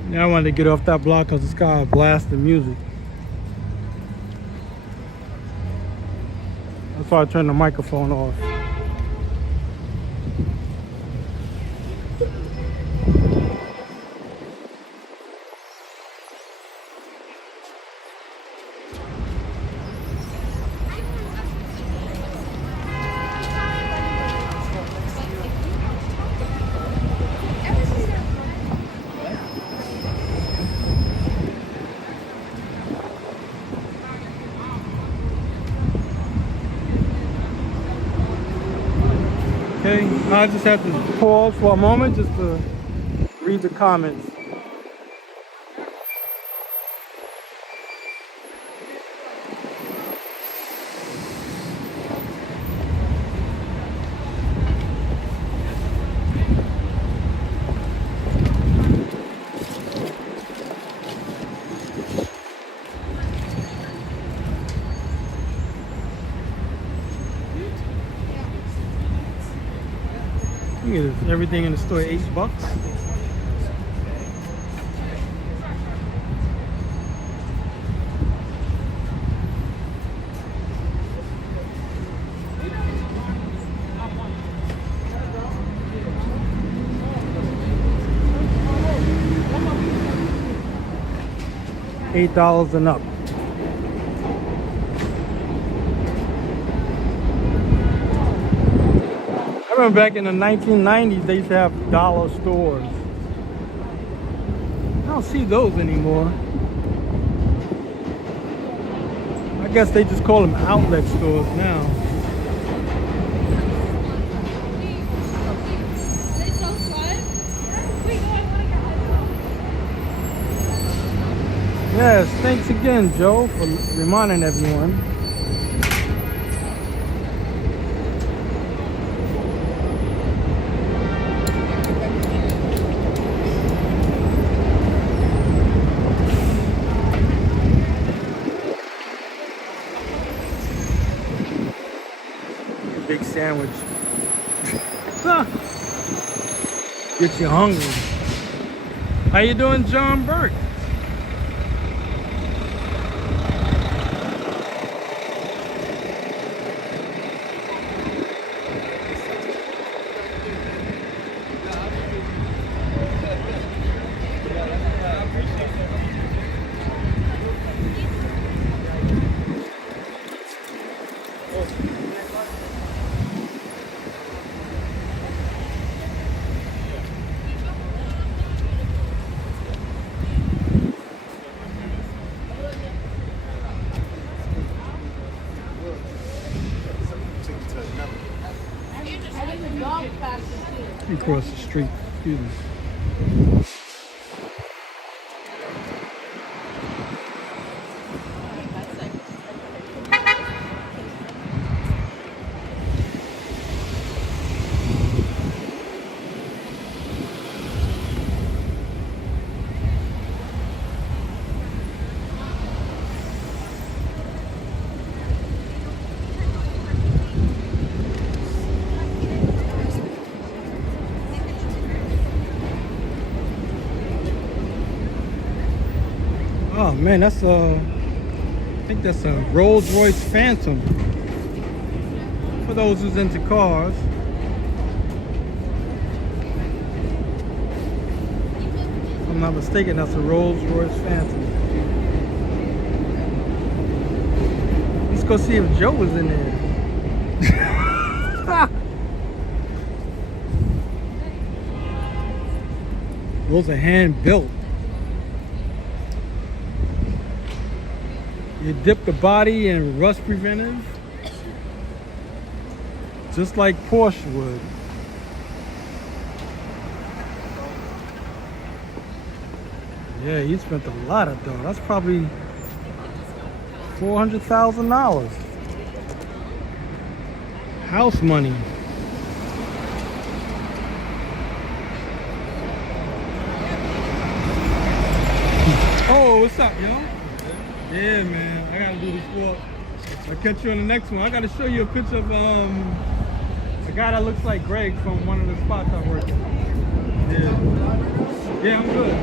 Yeah, I wanted to get off that block because this guy blasting music. That's why I turned the microphone off. Okay, I just have to pause for a moment just to read the comments. Look at this. Everything in the store, $8. $8 and up. I remember back in the 1990s, they used to have dollar stores. I don't see those anymore. I guess they just call them outlet stores now. They so fun. Wait, no, I want to go. Yes, thanks again, Joe, for reminding everyone. Big sandwich. Get you hungry. How you doing, John Burke? Across the street. Excuse me. Oh man, that's I think that's a Rolls-Royce Phantom. For those who's into cars. If I'm not mistaken, that's a Rolls-Royce Phantom. Let's go see if Joe was in there. Those are hand built. You dip the body in rust preventive, just like Porsche would. Yeah, you spent a lot of dough. That's probably $400,000. House money. Oh, what's up, yo? Yeah, man, I gotta do this walk. I'll catch you on the next one. I gotta show you a picture of a guy that looks like Greg from one of the spots I work at. Yeah, I'm good.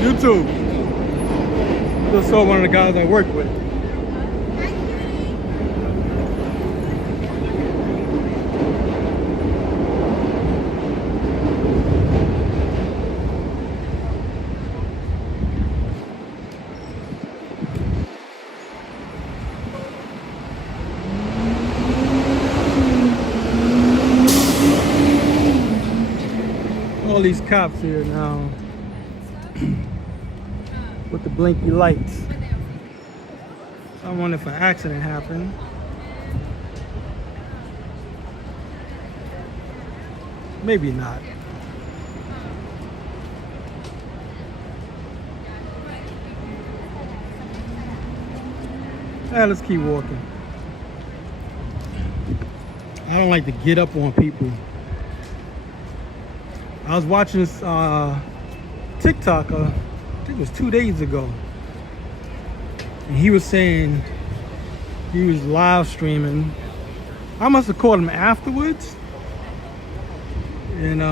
YouTube. Just saw one of the guys I work with. All these cops here now with the blinky lights. So I wonder if an accident happened. Maybe not. Let's keep walking. I don't like to get up on people. I was watching this TikTok, I think it was 2 days ago. And he was saying he was live streaming. I must have called him afterwards. And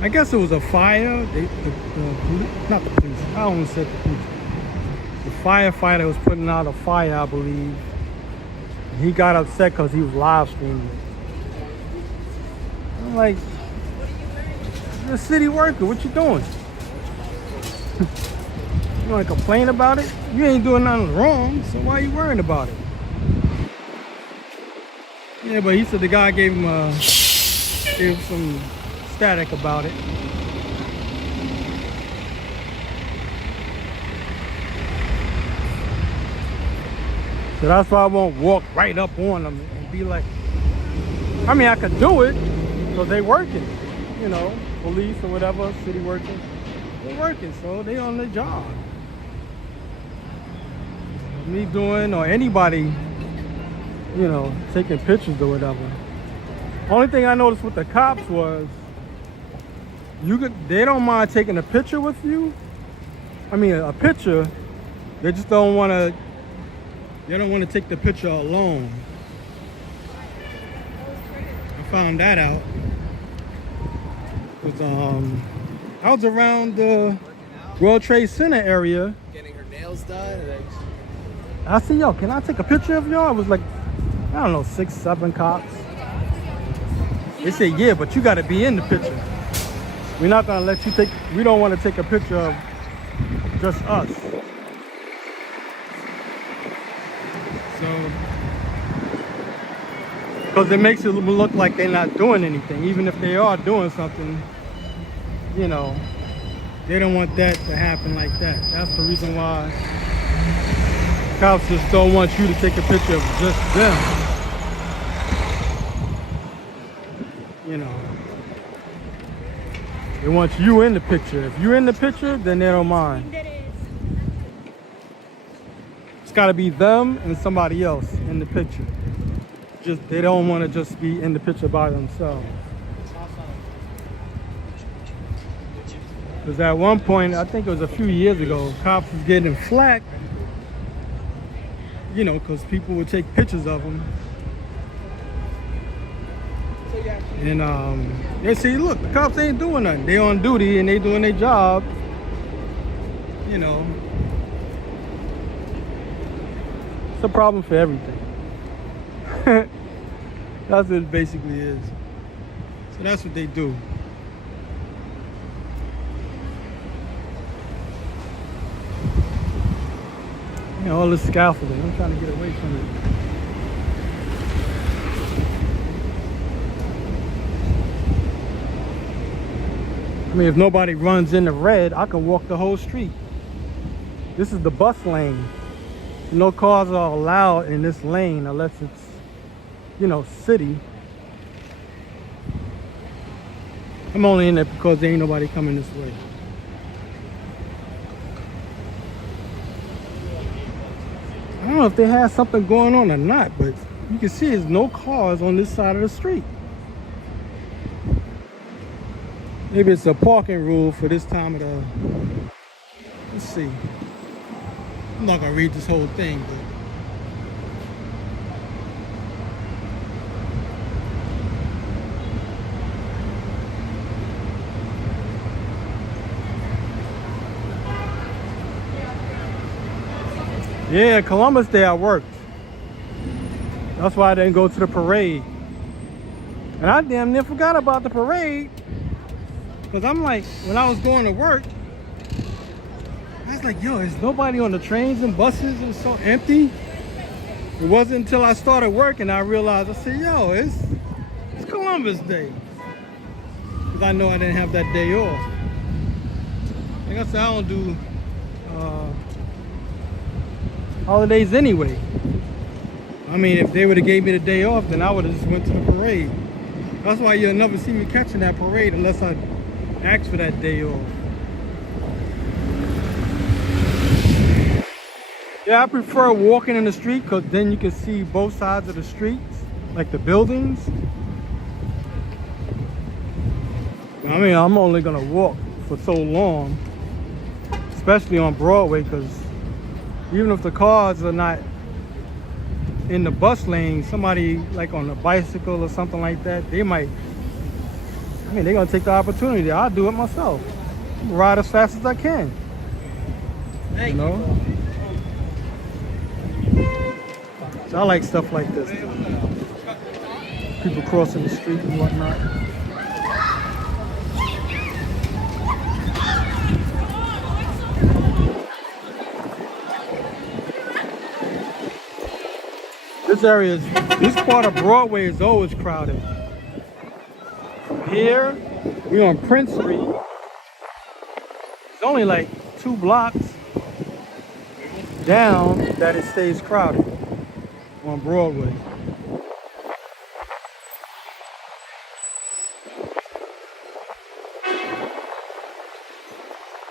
I guess it was a fire. Not the police. I almost said the police. The firefighter was putting out a fire, I believe. He got upset because he was live streaming. I'm like, you're a city worker. What you doing? You want to complain about it? You ain't doing nothing wrong, so why are you worrying about it? Yeah, but he said the guy gave him some static about it. So that's why I won't walk right up on them and be like, I mean, I could do it because they working, you know, police or whatever, city working. They're working, so they on their job. Me doing, or anybody, you know, taking pictures or whatever. Only thing I noticed with the cops was, they don't mind taking a picture with you. I mean, a picture. They just don't want to. They don't want to take the picture alone. I found that out. I was around the World Trade Center area. Getting her nails done. I said, yo, can I take a picture of y'all? It was like, I don't know, 6, 7 cops. They said, yeah, but you got to be in the picture. We're not going to let you take, we don't want to take a picture of just us. So, because it makes it look like they're not doing anything. Even if they are doing something, you know, they don't want that to happen like that. That's the reason why cops just don't want you to take a picture of just them. You know, they want you in the picture. If you're in the picture, then they don't mind. It's got to be them and somebody else in the picture. Just they don't want to just be in the picture by themselves. Because at one point, I think it was a few years ago, cops was getting flack. You know, because people would take pictures of them. And they say, look, the cops ain't doing nothing. They on duty and they doing their job. You know. It's a problem for everything. That's what it basically is. So that's what they do. You know, all this scaffolding. I'm trying to get away from it. I mean, if nobody runs in the red, I can walk the whole street. This is the bus lane. No cars are allowed in this lane unless it's, you know, city. I'm only in there because there ain't nobody coming this way. I don't know if they have something going on or not, but you can see there's no cars on this side of the street. Maybe it's a parking rule for this time of the... Let's see. I'm not gonna read this whole thing, but... Yeah, Columbus Day I worked. That's why I didn't go to the parade. And I damn near forgot about the parade. Because I'm like, when I was going to work, I was like, yo, is nobody on the trains and buses? It's so empty. It wasn't until I started working I realized, I said, yo, it's Columbus Day. Because I know I didn't have that day off. Like I said, I don't do holidays anyway. I mean, if they would have gave me the day off, then I would have just went to the parade. That's why you'll never see me catching that parade unless I ask for that day off. Yeah, I prefer walking in the street because then you can see both sides of the streets, like the buildings. I mean, I'm only gonna walk for so long, especially on Broadway, because even if the cars are not in the bus lane, somebody like on a bicycle or something like that, they might I mean, they're gonna take the opportunity. I'll do it myself. Ride as fast as I can. You know? So I like stuff like this. People crossing the street and whatnot. This part of Broadway is always crowded. Here, we're on Prince Street. It's only like 2 blocks down that it stays crowded on Broadway.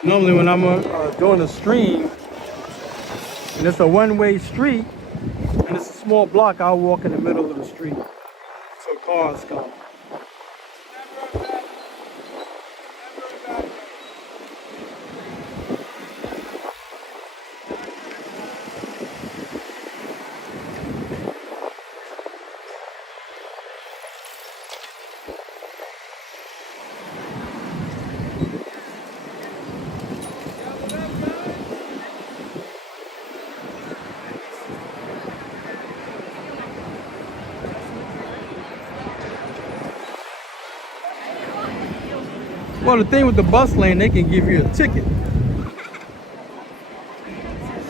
Normally when I'm doing a stream, and it's a one-way street, and it's a small block, I'll walk in the middle of the street so cars come. Well, the thing with the bus lane, they can give you a ticket.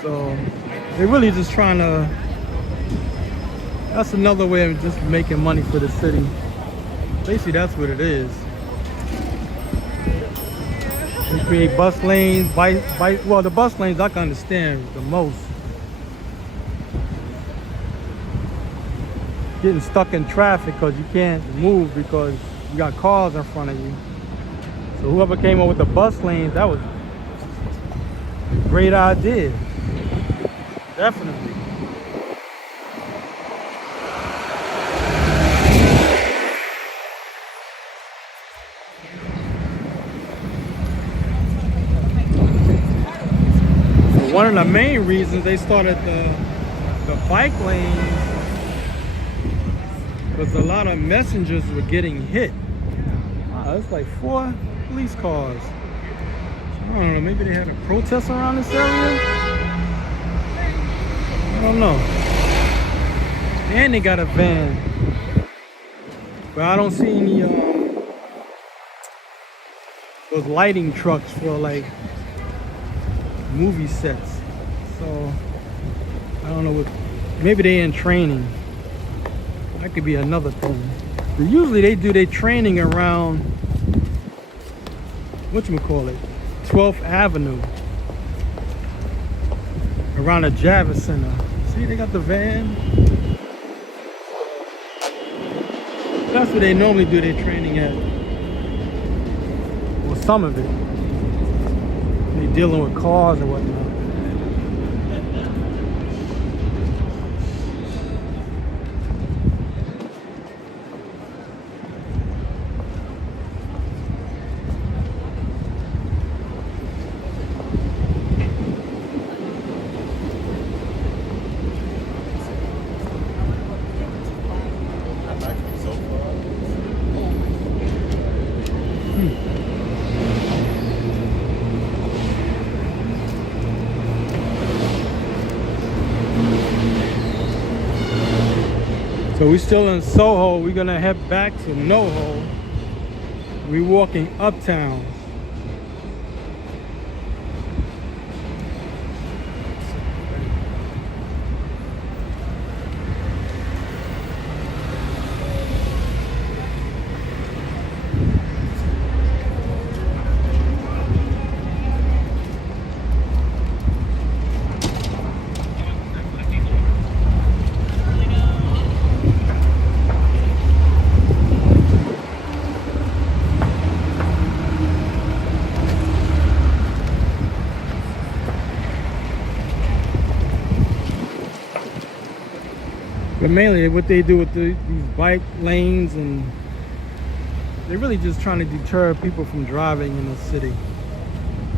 So they're really just trying to, that's another way of just making money for the city. Basically, that's what it is. They create bus lanes, well, the bus lanes I can understand the most. Getting stuck in traffic because you can't move because you got cars in front of you. So whoever came up with the bus lanes, that was a great idea. Definitely. So one of the main reasons they started the bike lanes was a lot of messengers were getting hit. Wow, it's like 4 police cars. I don't know, maybe they had a protest around this area? I don't know. And they got a van. But I don't see any those lighting trucks for like movie sets. So I don't know what, maybe they in training. That could be another thing. But usually they do their training around whatchamacallit, 12th Avenue, around the Javits Center. See, they got the van. That's where they normally do their training at. Well, some of it. They're dealing with cars and whatnot. So we're still in Soho. We're gonna head back to NoHo. We're walking uptown. But mainly what they do with these bike lanes, and they're really just trying to deter people from driving in the city.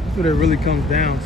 That's what it really comes down to.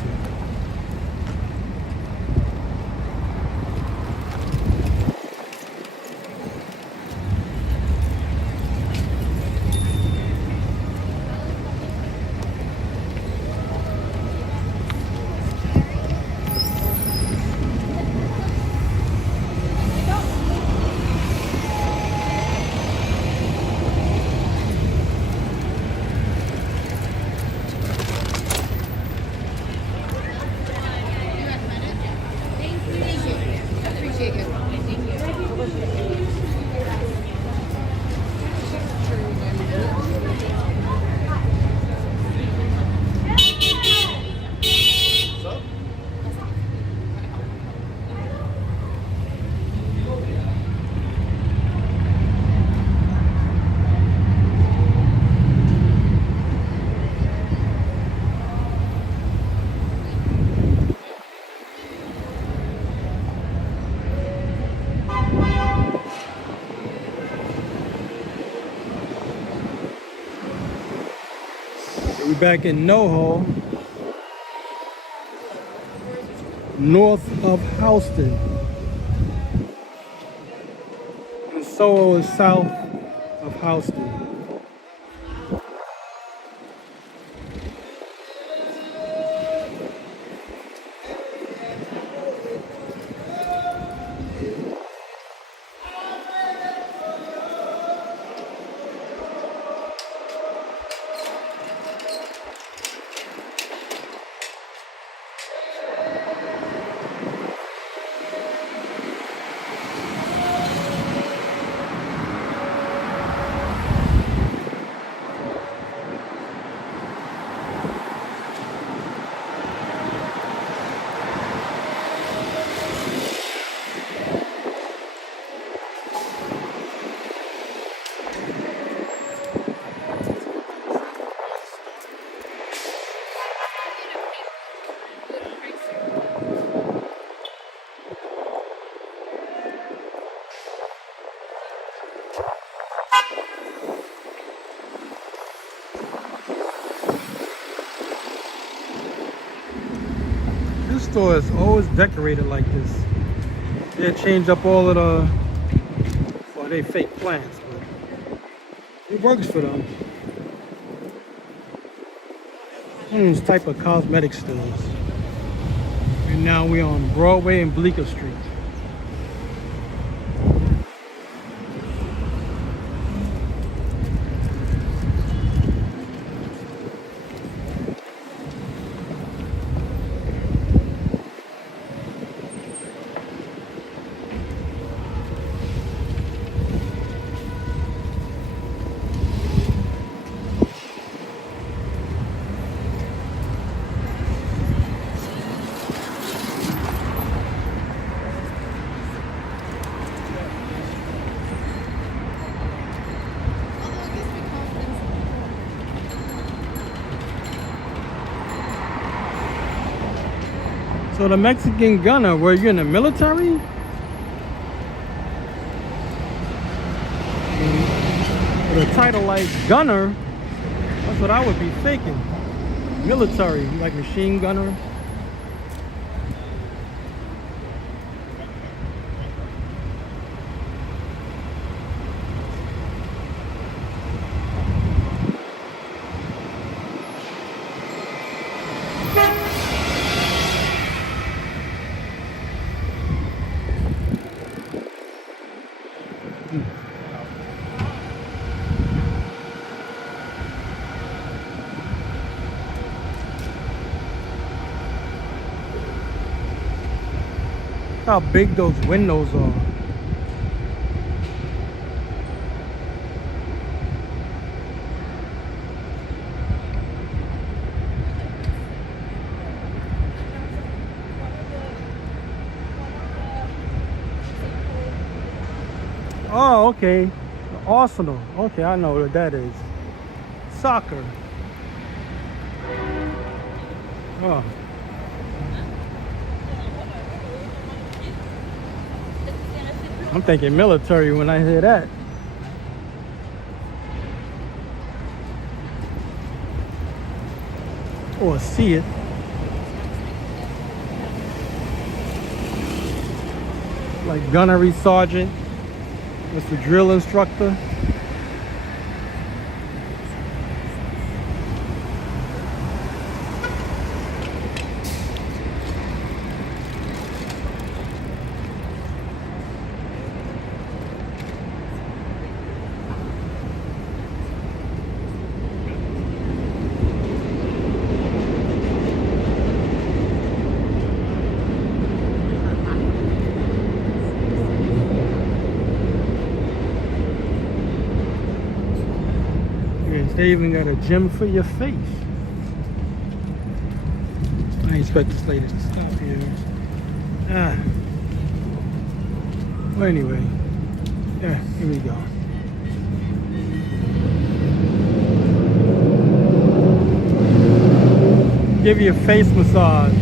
We're back in NoHo, north of Houston. And Soho is south of Houston. This store is always decorated like this. They change up all of the, well, they fake plants, but it works for them. One of these type of cosmetic stores. And now we're on Broadway and Bleecker Street. So the Mexican gunner, were you in the military? With a title like gunner, that's what I would be thinking. Military, like machine gunner. How big those windows are. Oh, okay. The Arsenal. Okay, I know what that is. Soccer. Oh. I'm thinking military when I hear that. Or see it. Like gunnery sergeant. That's the drill instructor. They even got a gym for your face. I didn't expect this lady to stop here. Well, anyway, yeah, here we go. Give you a face massage.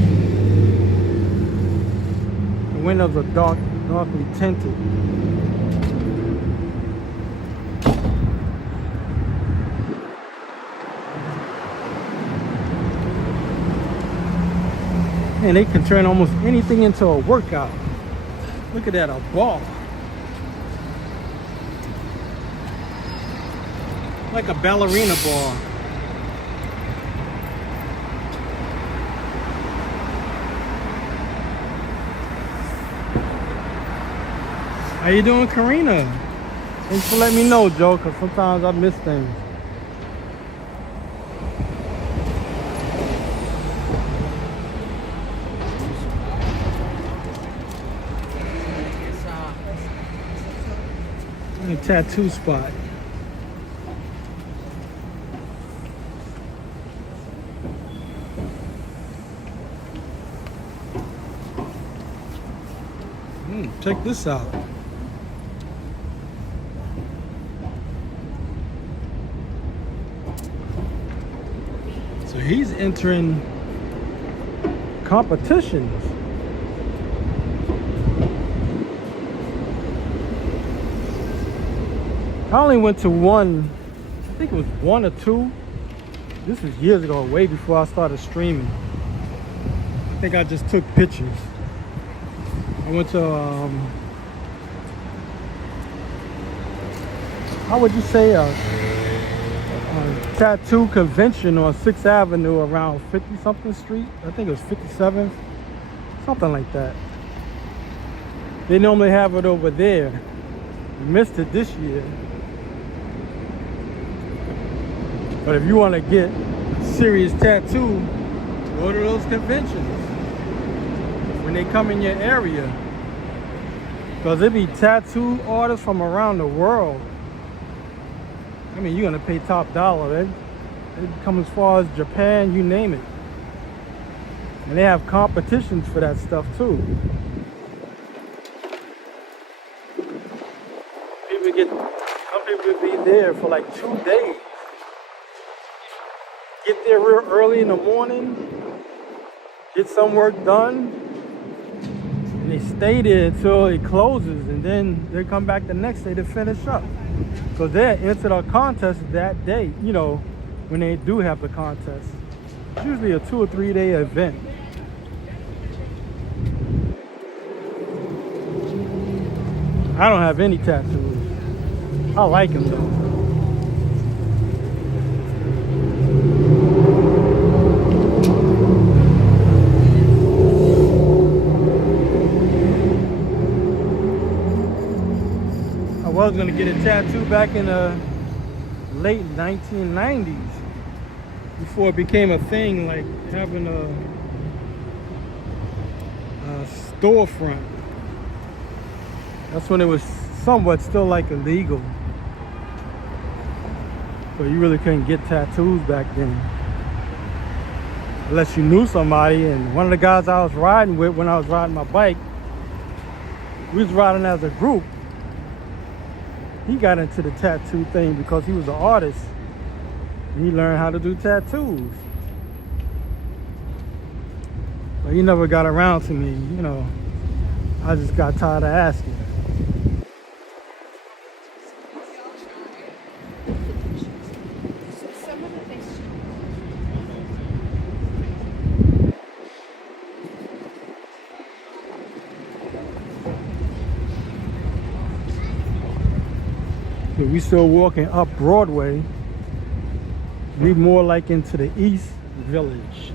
The windows are darkly tinted. And they can turn almost anything into a workout. Look at that, a ball. Like a ballerina ball. How you doing, Karina? Thanks for letting me know, Joe, because sometimes I miss things. A tattoo spot. Check this out. So he's entering competitions. I only went to one, I think it was one or two. This was years ago, way before I started streaming. I think I just took pictures. I went to, how would you say, a tattoo convention on 6th Avenue around 50-something Street. I think it was 57th, something like that. They normally have it over there. We missed it this year. But if you want to get a serious tattoo, go to those conventions when they come in your area. Because there be tattoo artists from around the world. I mean, you're going to pay top dollar. They come as far as Japan, you name it. And they have competitions for that stuff too. Some people be there for like 2 days. Get there real early in the morning, get some work done, and they stay there until it closes, and then they come back the next day to finish up. Because they're into the contest that day, you know, when they do have the contest. It's usually a 2 or 3 day event. I don't have any tattoos. I like them though. I was gonna get a tattoo back in the late 1990s before it became a thing, like having a storefront. That's when it was somewhat still like illegal. So you really couldn't get tattoos back then. Unless you knew somebody. And one of the guys I was riding with when I was riding my bike, we was riding as a group. He got into the tattoo thing because he was an artist. And he learned how to do tattoos. But he never got around to me, you know. I just got tired of asking. We still walking up Broadway. We more like into the East Village.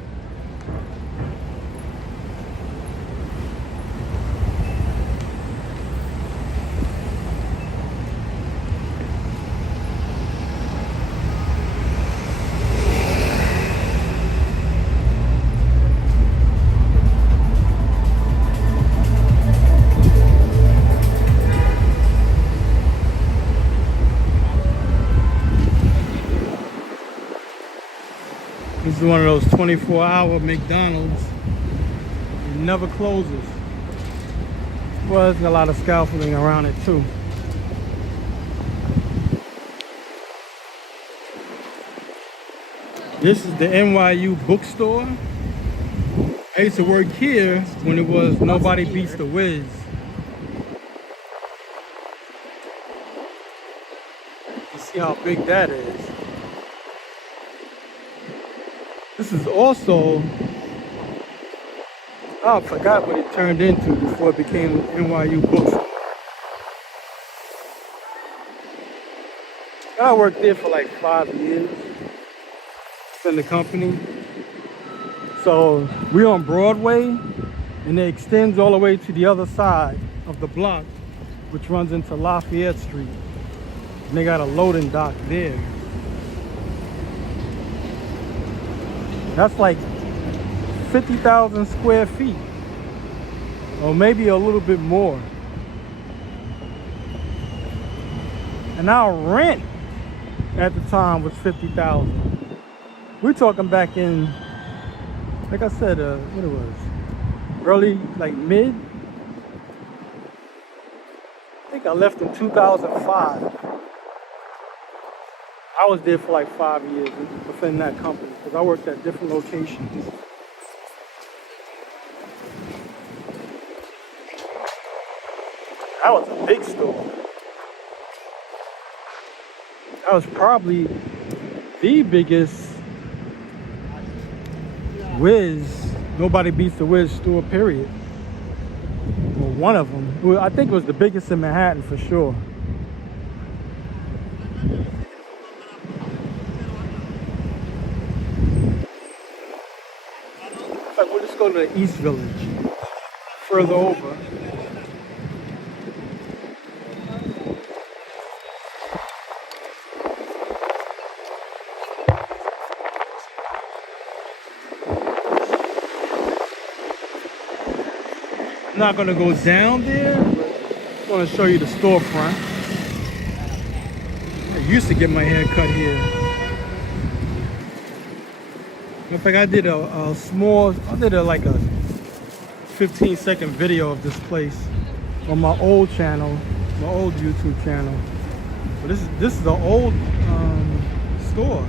This is one of those 24-hour McDonald's. It never closes. Well, there's a lot of scaffolding around it too. This is the NYU bookstore. I used to work here when it was Nobody Beats the Wiz. You see how big that is. This is also, I forgot what it turned into before it became NYU bookstore. I worked there for like 5 years in the company. So we're on Broadway, and it extends all the way to the other side of the block, which runs into Lafayette Street. And they got a loading dock there. That's like 50,000 square feet, or maybe a little bit more. And our rent at the time was 50,000. We're talking back in, like I said, what it was, early, like mid. I think I left in 2005. I was there for like 5 years within that company because I worked at different locations. That was a big store. That was probably the biggest Wiz, Nobody Beats the Wiz store, period. Well, one of them. Well, I think it was the biggest in Manhattan for sure. Like, we'll just go to the East Village, further over. I'm not gonna go down there, but I'm gonna show you the storefront. I used to get my hair cut here. In fact, I did like a 15-second video of this place on my old channel, my old YouTube channel. But this is an old store,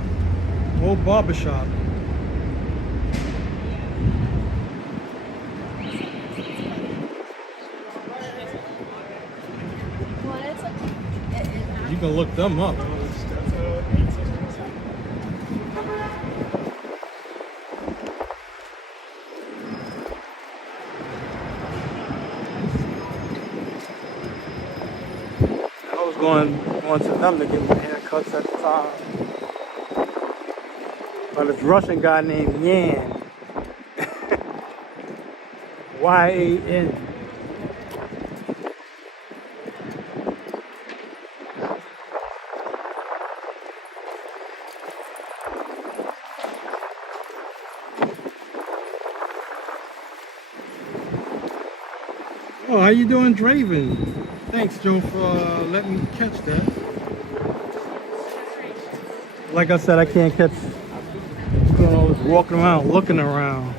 old barbershop. You can look them up. I was going to them to get my haircuts at the time. By this Russian guy named Yan. Y-A-N. Oh, how you doing, Draven? Thanks, Joe, for letting me catch that. Like I said, I can't catch, walking around, looking around.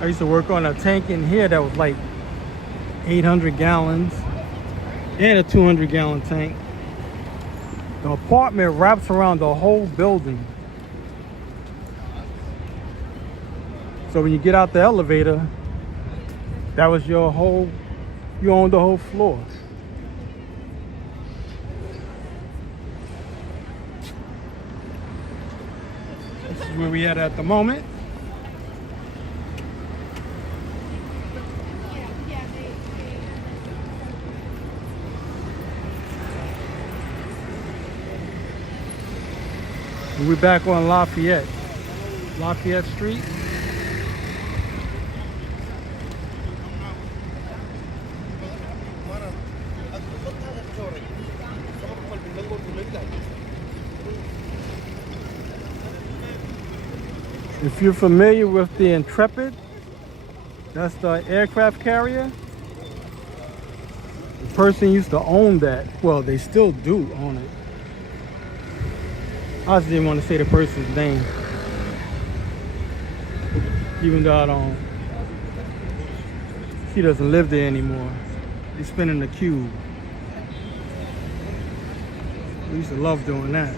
I used to work on a tank in here that was like 800 gallons and a 200-gallon tank. The apartment wraps around the whole building. So when you get out the elevator, that was you owned the whole floor. This is where we at the moment. And we're back on Lafayette Street. If you're familiar with the Intrepid, that's the aircraft carrier. The person used to own that. Well, they still do own it. I just didn't want to say the person's name, even though I don't. He doesn't live there anymore. He's spinning the cube. We used to love doing that.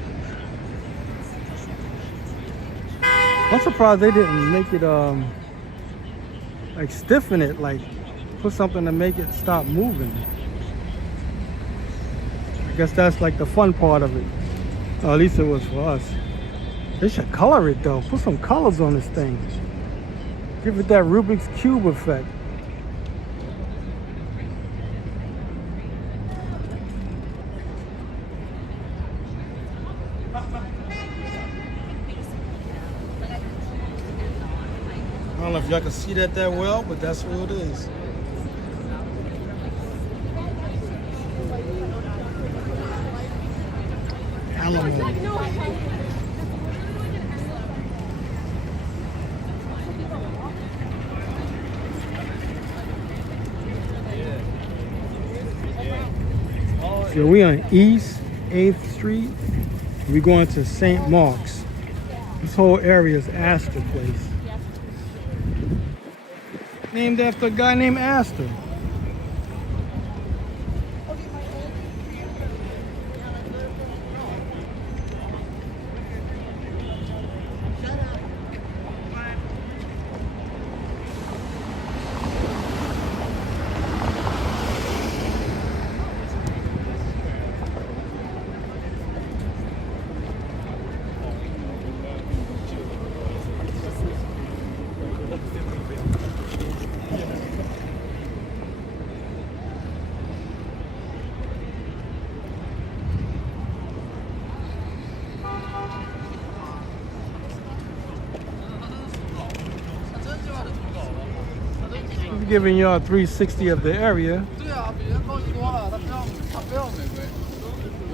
I'm surprised they didn't make it like stiffen it, like put something to make it stop moving. I guess that's like the fun part of it. Or at least it was for us. They should color it though. Put some colors on this thing. Give it that Rubik's Cube effect. I don't know if y'all can see that well, but that's what it is. Alamo. So we on East 8th Street. We're going to St. Mark's. This whole area is Astor Place. Named after a guy named Astor. Giving y'all a 360 of the area.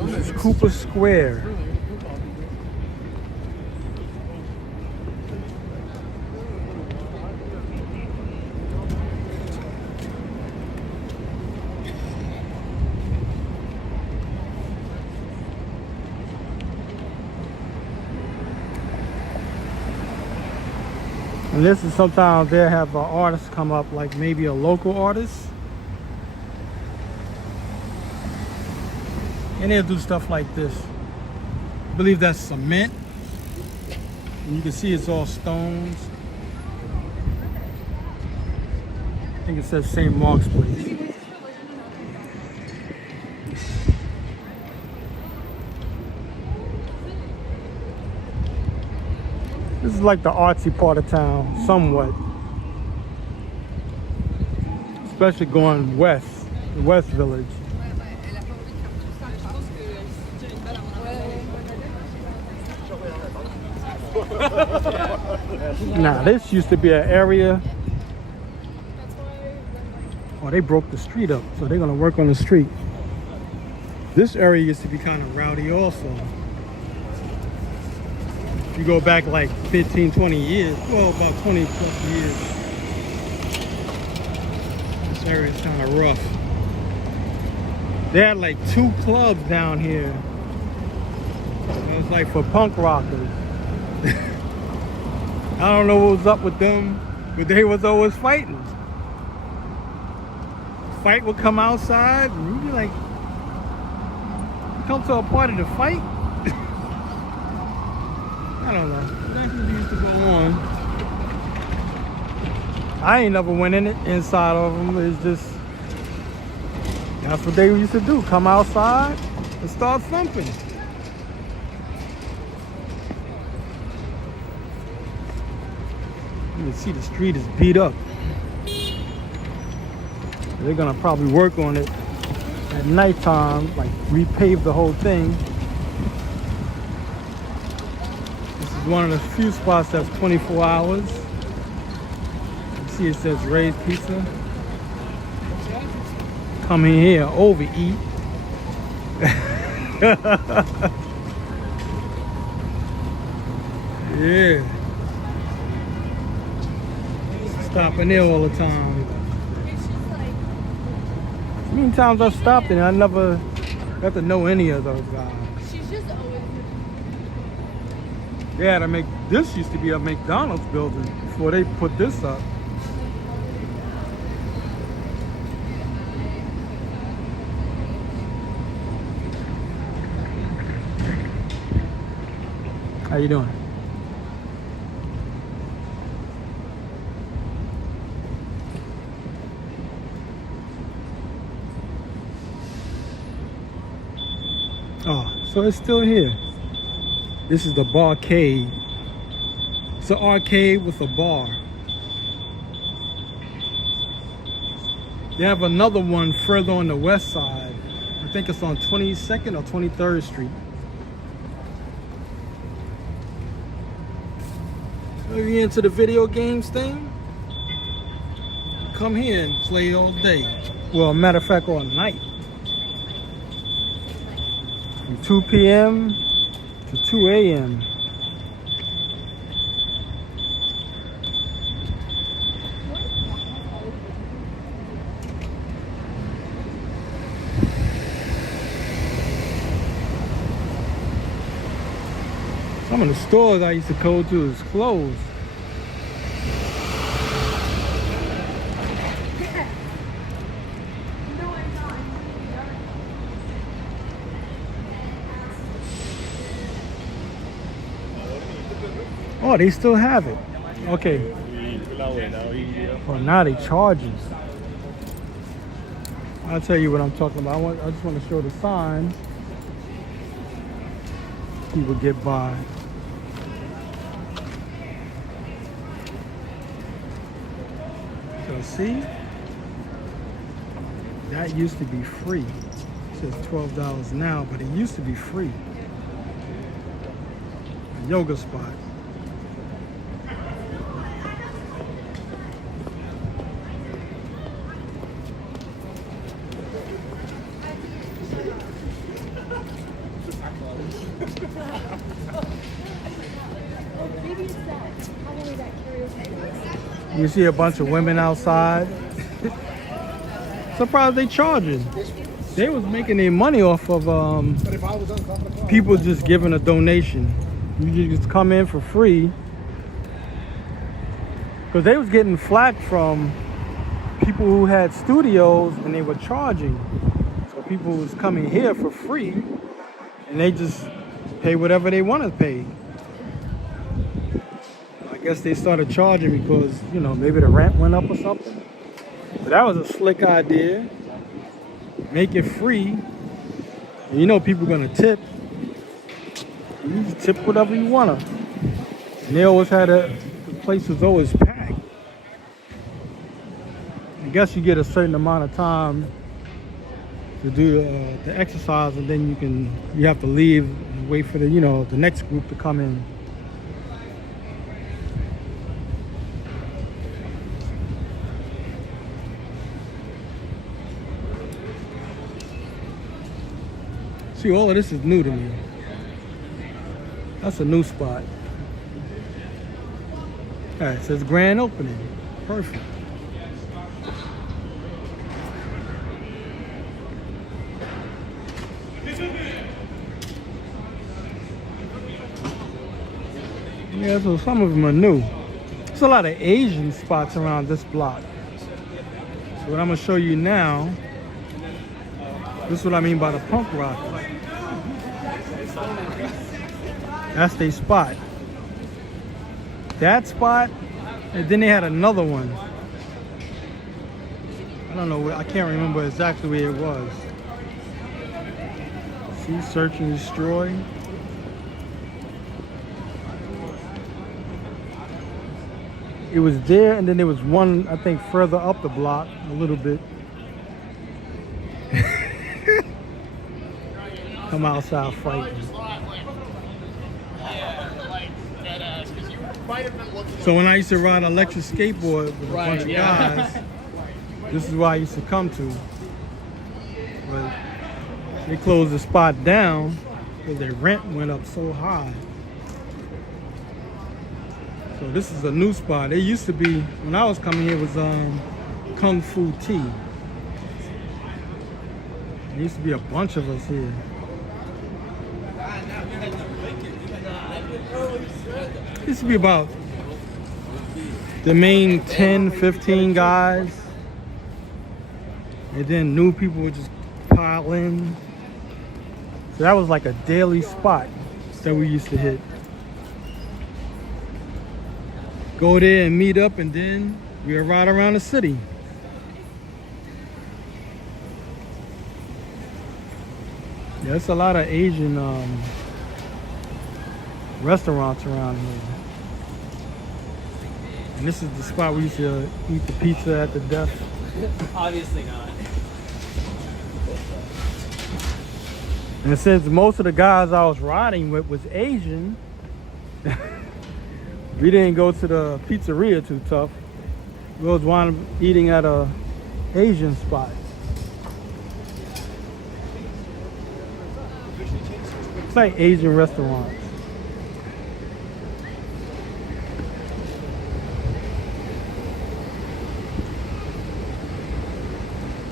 This is Cooper Square. And this is sometimes they'll have an artist come up, like maybe a local artist. And they'll do stuff like this. I believe that's cement. And you can see it's all stones. I think it says St. Mark's Place. This is like the artsy part of town, somewhat. Especially going west, the West Village. Now, this used to be an area. Oh, they broke the street up, so they're gonna work on the street. This area used to be kind of rowdy also. You go back like 15, 20 years, well, about 20 plus years. This area is kind of rough. They had like 2 clubs down here. It was like for punk rockers. I don't know what was up with them, but they was always fighting. Fight would come outside, and you'd be like, you come to a party to fight? I don't know. That used to go on. I ain't never went in it inside of them. It's just that's what they used to do. Come outside and start thumping. You can see the street is beat up. They're gonna probably work on it at nighttime, like repave the whole thing. This is one of the few spots that's 24 hours. You see it says Ray's Pizza. Come in here, overeat. Yeah. Stopping there all the time. How many times I've stopped and I never got to know any of those guys. She's just always. They had to make, this used to be a McDonald's building before they put this up. How you doing? Oh, so it's still here. This is the barcade. It's an arcade with a bar. They have another one further on the west side. I think it's on 22nd or 23rd Street. So if you're into the video games thing, come here and play all day. Well, matter of fact, all night. From 2 p.m. to 2 a.m. Some of the stores I used to go to is closed. Oh, they still have it. Okay. Well, now they charges. I'll tell you what I'm talking about. I just want to show the sign. People get by. So see, that used to be free. It says $12 now, but it used to be free. A yoga spot. You see a bunch of women outside. Surprised they charging. They was making their money off of people just giving a donation. You just come in for free. Because they was getting flack from people who had studios and they were charging. So people was coming here for free and they just pay whatever they want to pay. I guess they started charging because, you know, maybe the rent went up or something. But that was a slick idea. Make it free. And you know people gonna tip. You just tip whatever you wanna. And they always had the place was always packed. I guess you get a certain amount of time to do the exercise, and then you have to leave and wait for the the next group to come in. See, all of this is new to me. That's a new spot. All right, it says grand opening. Perfect. Yeah, so some of them are new. There's a lot of Asian spots around this block. So what I'm gonna show you now, this is what I mean by the punk rock. That's their spot. That spot, and then they had another one. I don't know where, I can't remember exactly where it was. See, search and destroy. It was there, and then there was one, I think, further up the block a little bit. Come outside fighting. So when I used to ride an electric skateboard with a bunch of guys, this is where I used to come to. But they closed the spot down because their rent went up so high. So this is a new spot. It used to be, when I was coming here, it was Kung Fu Tea. There used to be a bunch of us here. It used to be about the main 10, 15 guys. And then new people would just pile in. So that was like a daily spot that we used to hit. Go there and meet up, and then we'd ride around the city. Yeah, there's a lot of Asian restaurants around here. And this is the spot we used to eat the pizza at the death. Obviously not. And since most of the guys I was riding with was Asian, we didn't go to the pizzeria too tough. We was eating at a Asian spot. It's like Asian restaurants.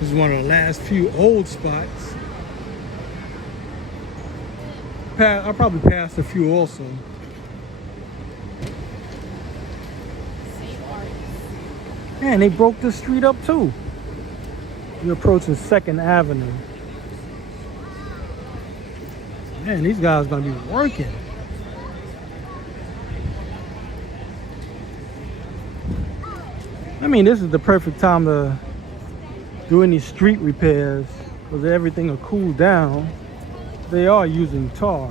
This is one of the last few old spots. I probably passed a few also. Man, they broke the street up too. We're approaching 2nd Avenue. Man, these guys are gonna be working. I mean, this is the perfect time to do any street repairs because everything will cool down. They are using tar.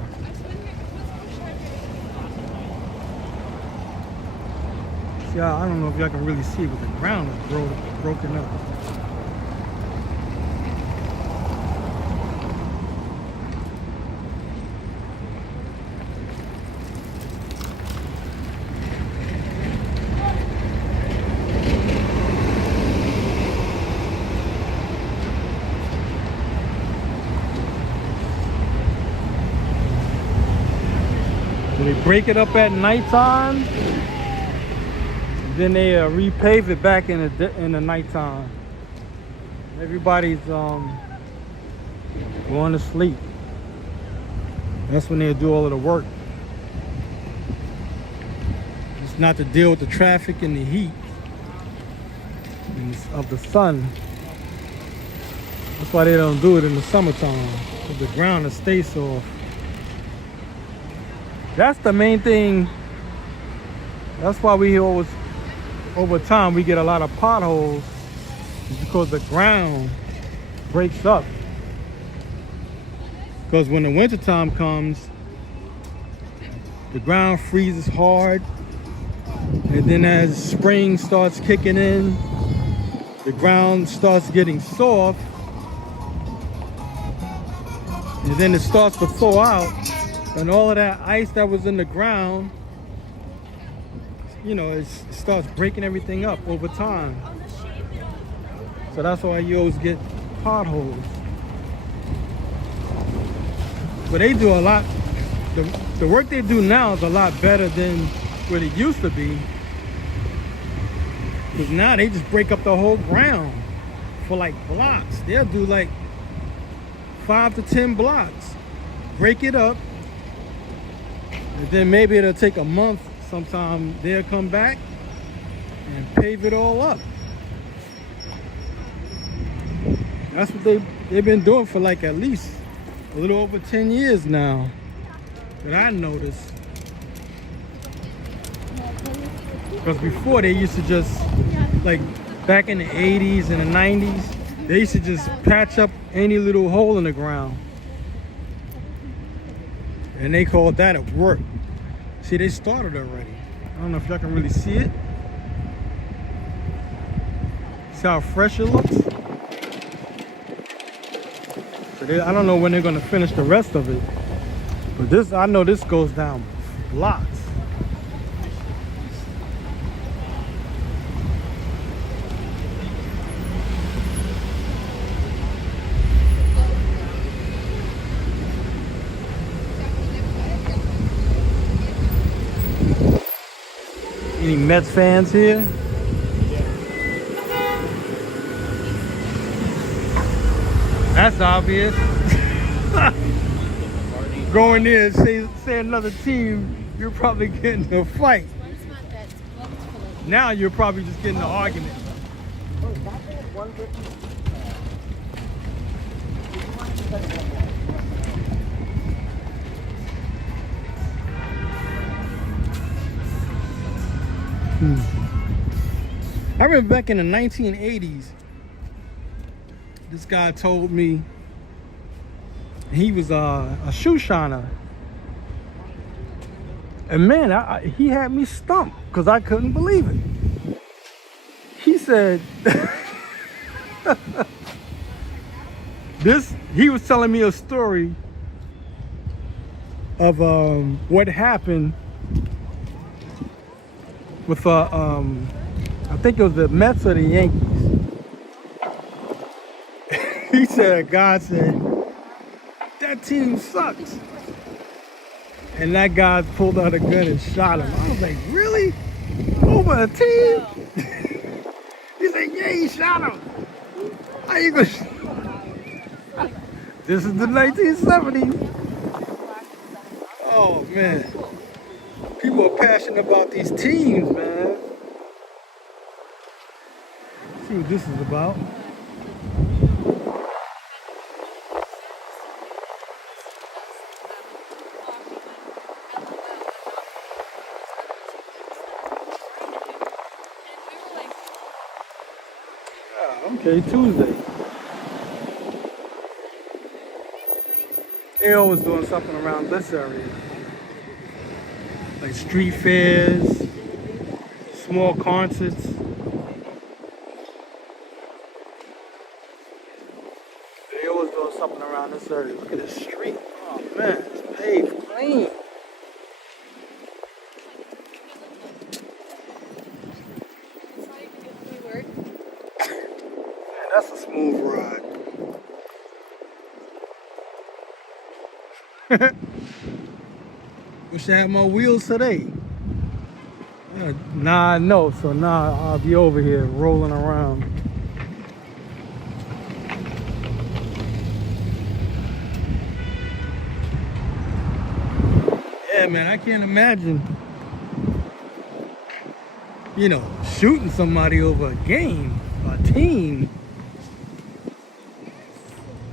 Yeah, I don't know if y'all can really see it, but the ground is broken up. So they break it up at nighttime. Then they repave it back in the nighttime. Everybody's going to sleep. That's when they do all of the work. It's not to deal with the traffic and the heat of the sun. That's why they don't do it in the summertime, because the ground will stay soft. That's the main thing. That's why we always, over time, we get a lot of potholes, because the ground breaks up. Because when the winter time comes, the ground freezes hard, and then as spring starts kicking in, the ground starts getting soft, and then it starts to thaw out, and all of that ice that was in the ground, you know, it starts breaking everything up over time. So that's why you always get potholes. But they do a lot, the work they do now is a lot better than what it used to be. Because now they just break up the whole ground for like blocks. They'll do like 5 to 10 blocks. Break it up. And then maybe it'll take a month. Sometime they'll come back and pave it all up. That's what they've been doing for like at least a little over 10 years now that I noticed. Because before they used to just like back in the 80s and the 90s, they used to just patch up any little hole in the ground. And they called that a work. See, they started already. I don't know if y'all can really see it. See how fresh it looks? So I don't know when they're gonna finish the rest of it. But this, I know this goes down blocks. Any Mets fans here? That's obvious. Going there and say another team, you're probably getting a fight. Now you're probably just getting an argument. I remember back in the 1980s, this guy told me he was a shoe shiner. And man, he had me stumped because I couldn't believe it. He said, he was telling me a story of what happened with I think it was the Mets or the Yankees. He said, God said, that team sucks. And that guy pulled out a gun and shot him. I was like, really? Over a team? He said, yeah, he shot him. How you gonna This is the 1970s. Oh, man. People are passionate about these teams, man. Let's see what this is about. Okay, Tuesday. They're always doing something around this area. Like street fairs, small concerts. They always doing something around this area. Look at this street. Oh man, it's paved clean. That's a smooth ride. Wish I had my wheels today. Nah, I know. So now I'll be over here rolling around. Yeah, man, I can't imagine, you know, shooting somebody over a game, a team.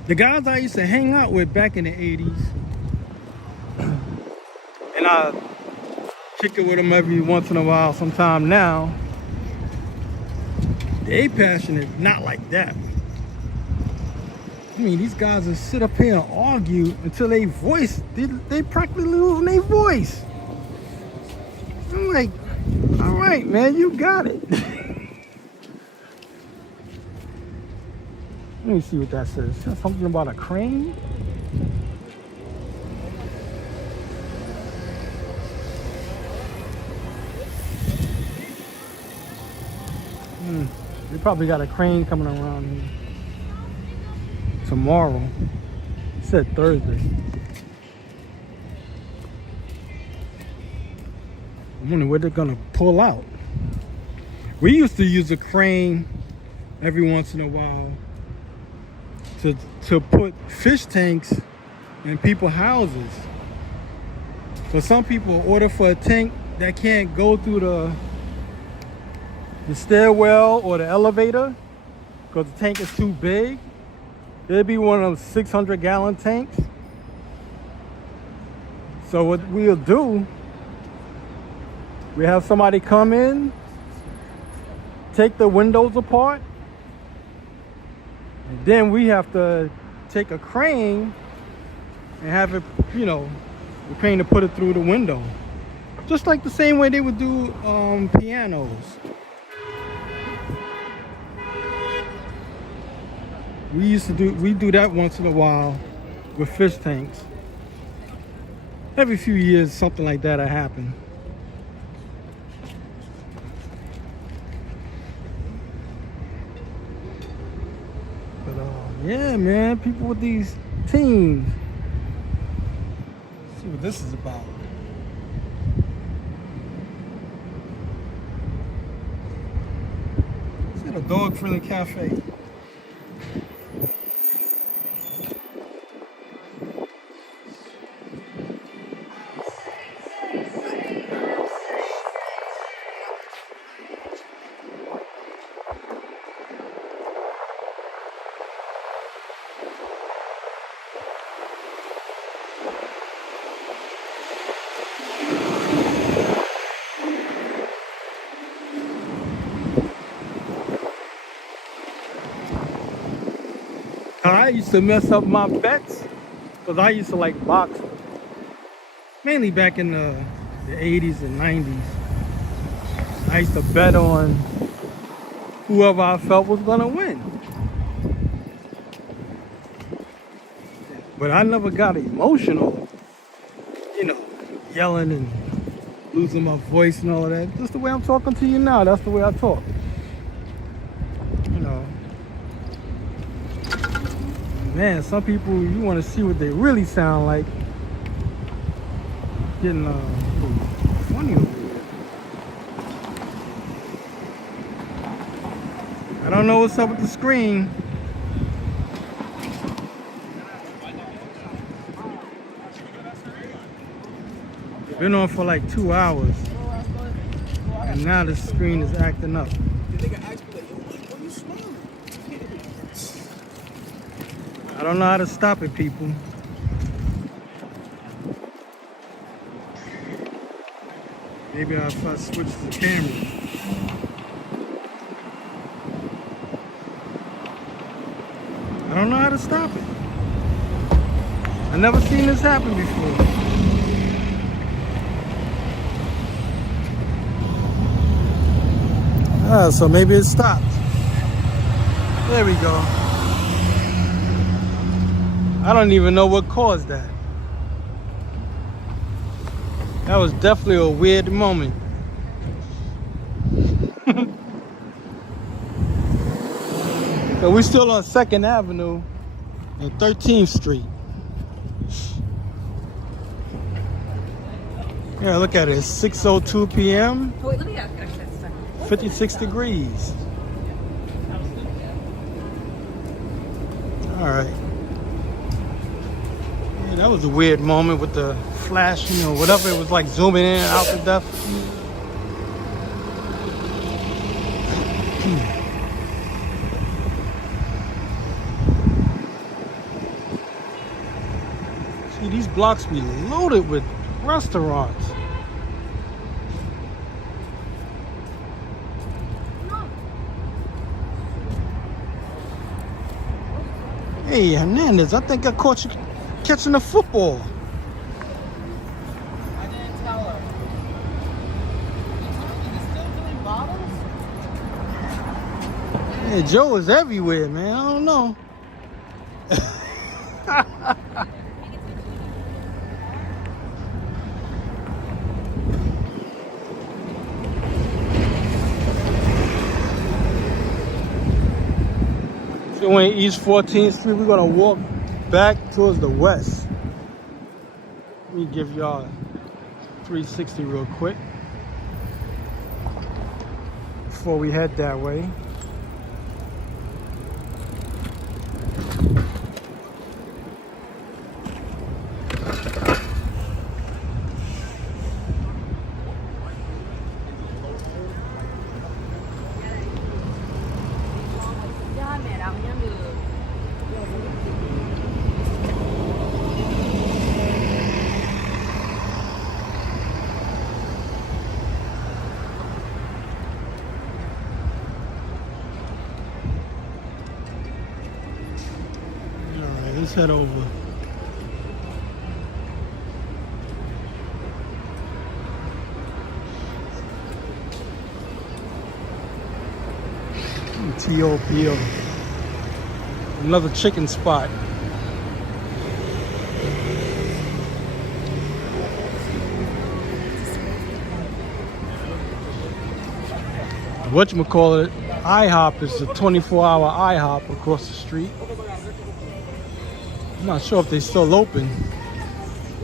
The guys I used to hang out with back in the 80s, and I kick it with them every once in a while, sometime now, they passionate, not like that. I mean, these guys will sit up here and argue until they practically losing their voice. I'm like, all right, man, you got it. Let me see what that says. Is that something about a crane? They probably got a crane coming around here tomorrow. It said Thursday. I wonder where they're gonna pull out. We used to use a crane every once in a while to put fish tanks in people's houses. For some people, order for a tank that can't go through the stairwell or the elevator because the tank is too big. It'd be one of those 600-gallon tanks. So what we'll do, we have somebody come in, take the windows apart, and then we have to take a crane and have it, you know, the crane to put it through the window. Just like the same way they would do pianos. We do that once in a while with fish tanks. Every few years something like that will happen. But yeah, man, people with these teams. Let's see what this is about. It's at a dog-friendly cafe. I used to mess up my bets because I used to like boxing, mainly back in the 80s and 90s. I used to bet on whoever I felt was gonna win, but I never got emotional, you know, yelling and losing my voice and all of that. Just the way I'm talking to you now, that's the way I talk, you know. Man, some people, you want to see what they really sound like. Getting funny over here. I don't know what's up with the screen. It's been on for like 2 hours. And now the screen is acting up. I don't know how to stop it, people. Maybe if I switch the camera. I don't know how to stop it. I never seen this happen before. So maybe it stopped. There we go. I don't even know what caused that. That was definitely a weird moment. So we're still on 2nd Avenue and 13th Street. Yeah, look at it. It's 6:02 p.m. Oh, wait, let me ask that second. 56 degrees. All right. Yeah, that was a weird moment with the flashing or whatever. It was like zooming in and out to death. See, these blocks be loaded with restaurants. Hey, Hernandez, I think I caught you catching the football. I didn't tell her. You still doing bottles? Hey, Joe is everywhere, man. I don't know. So we're in East 14th Street. We're gonna walk back towards the west. Let me give y'all 360 real quick before we head that way. head over. T.O.P.O. Another chicken spot. Whatchamacallit, IHOP is the 24-hour IHOP across the street. I'm not sure if they're still open.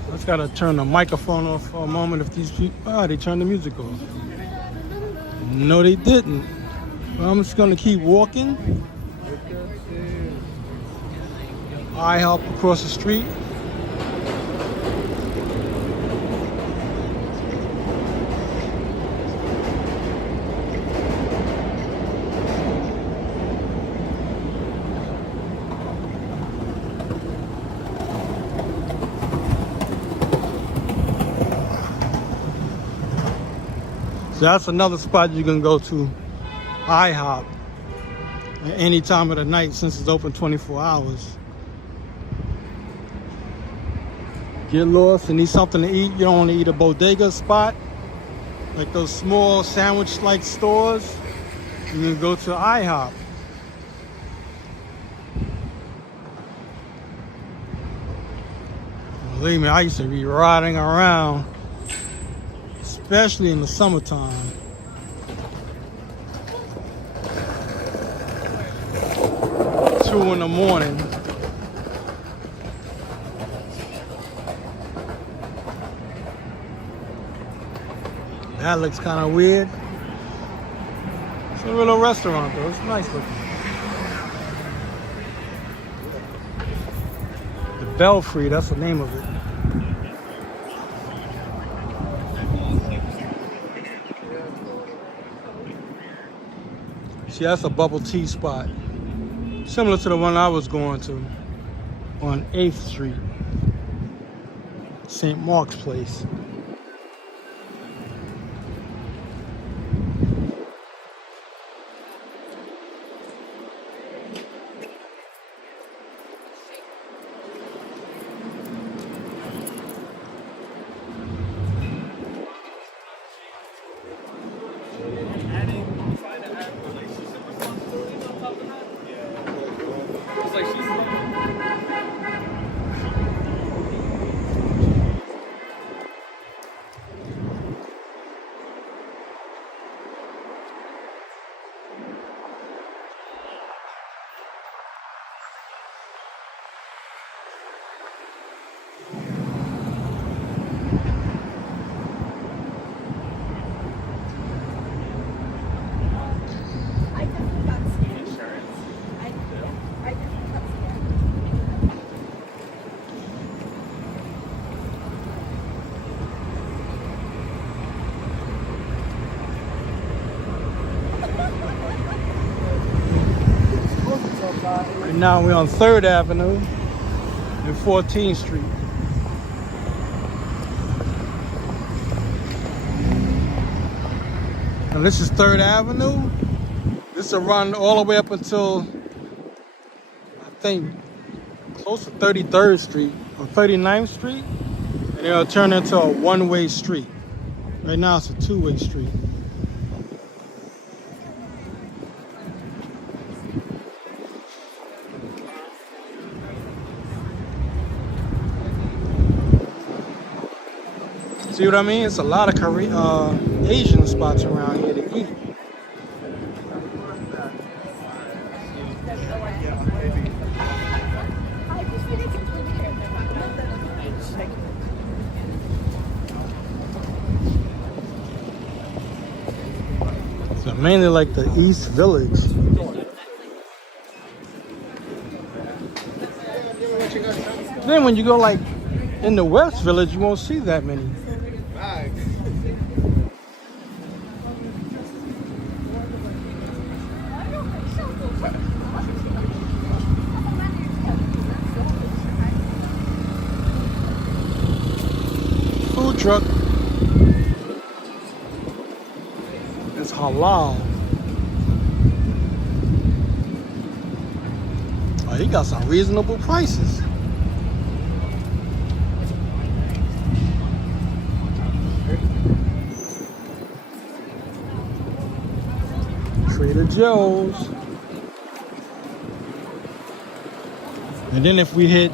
I just gotta turn the microphone off for a moment if these people, they turned the music off. No, they didn't. Well, I'm just gonna keep walking. IHOP across the street. So that's another spot you can go to, IHOP, at any time of the night since it's open 24 hours. Get lost and need something to eat. You don't want to eat a bodega spot, like those small sandwich-like stores. You can go to IHOP. Believe me, I used to be riding around, especially in the summertime. Two in the morning. That looks kind of weird. It's a little restaurant though, it's nice looking. The Belfry, that's the name of it. See, that's a bubble tea spot. Similar to the one I was going to on 8th Street. St. Mark's Place. Right now we're on 3rd Avenue and 14th Street. And this is 3rd Avenue. This will run all the way up until, I think, close to 33rd Street or 39th Street. And it'll turn into a one-way street. Right now it's a two-way street. See what I mean? It's a lot of Asian spots around here to eat. So mainly like the East Village. Then when you go like in the West Village, you won't see that many. Food truck. It's halal. Oh, he got some reasonable prices. Joe's. And then if we hit,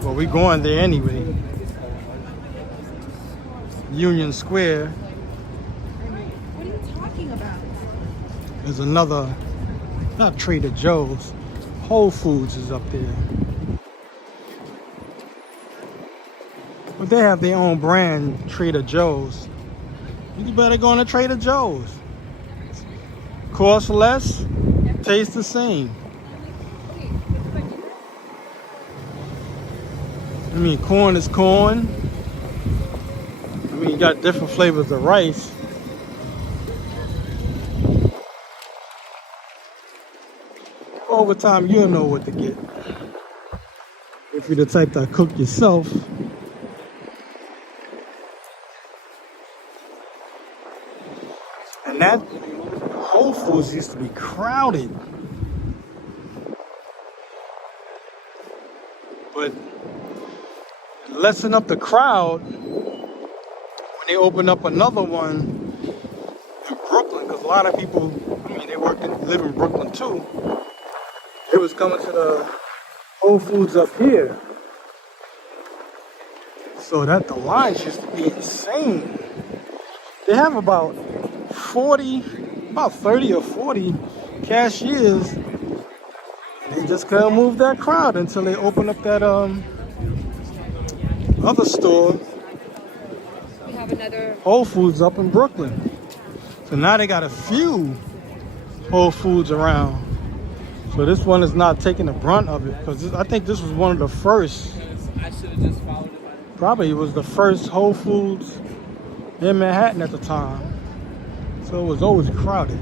well, we're going there anyway, Union Square. What are you talking about? There's another, not Trader Joe's, Whole Foods is up there. But they have their own brand, Trader Joe's. You better go into Trader Joe's. Cost less, taste the same. I mean, corn is corn. I mean, you got different flavors of rice. Over time, you'll know what to get. If you're the type that cook yourself. And that Whole Foods used to be crowded. But lessen up the crowd when they open up another one in Brooklyn, because a lot of people, I mean, they live in Brooklyn too. They was coming to the Whole Foods up here. So that the lines used to be insane. They have about 30 or 40 cashiers. They just couldn't move that crowd until they opened up that other store. We have another. Whole Foods up in Brooklyn. So now they got a few Whole Foods around. So this one is not taking the brunt of it, because I think this was one of the first. I should have just followed it. Probably it was the first Whole Foods in Manhattan at the time. So it was always crowded.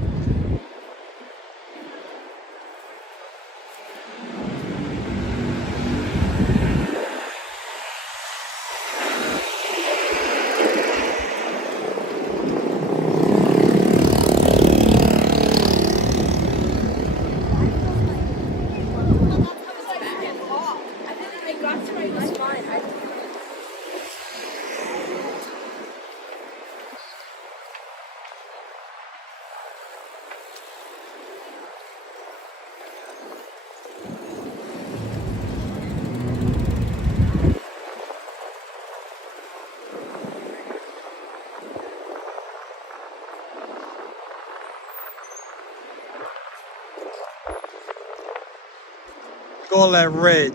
All that red,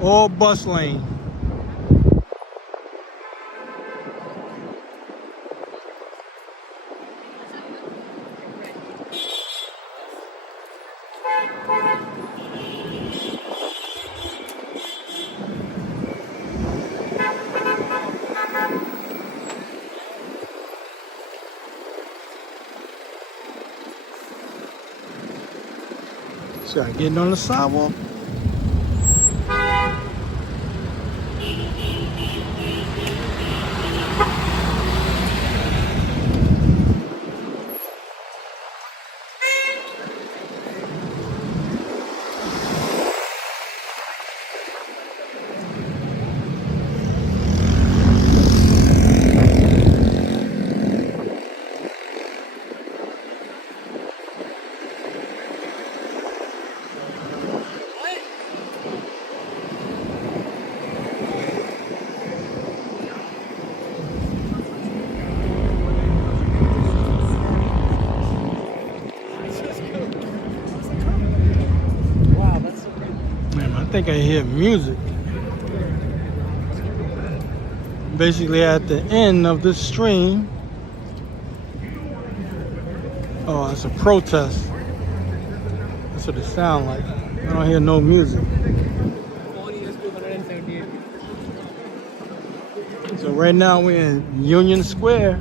all bus lane. Start getting on the sidewalk. I think I hear music. Basically at the end of this stream. Oh, it's a protest. That's what it sounds like. I don't hear no music. So right now we're in Union Square.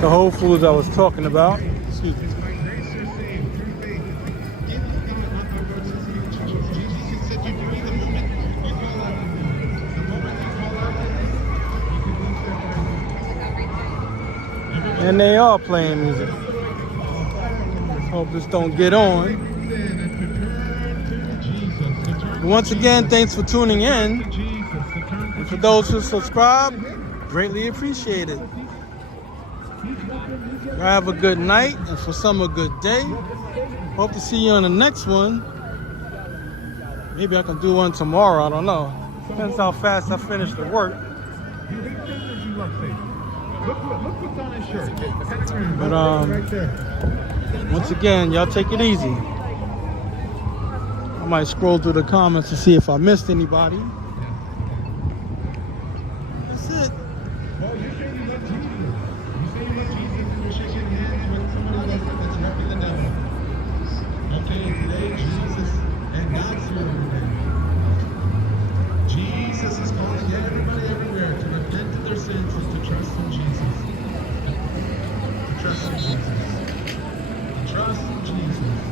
The Whole Foods I was talking about. Excuse me. And they are playing music. Hope this don't get on. Once again, thanks for tuning in. And for those who subscribe, greatly appreciate it. Have a good night, and for some a good day. Hope to see you on the next one. Maybe I can do one tomorrow, I don't know. Depends how fast I finish the work. But once again, y'all take it easy. I might scroll through the comments to see if I missed anybody. That's it. Jesus is calling everybody everywhere to repent of their sins and to trust in Jesus. To trust in Jesus. To trust in Jesus.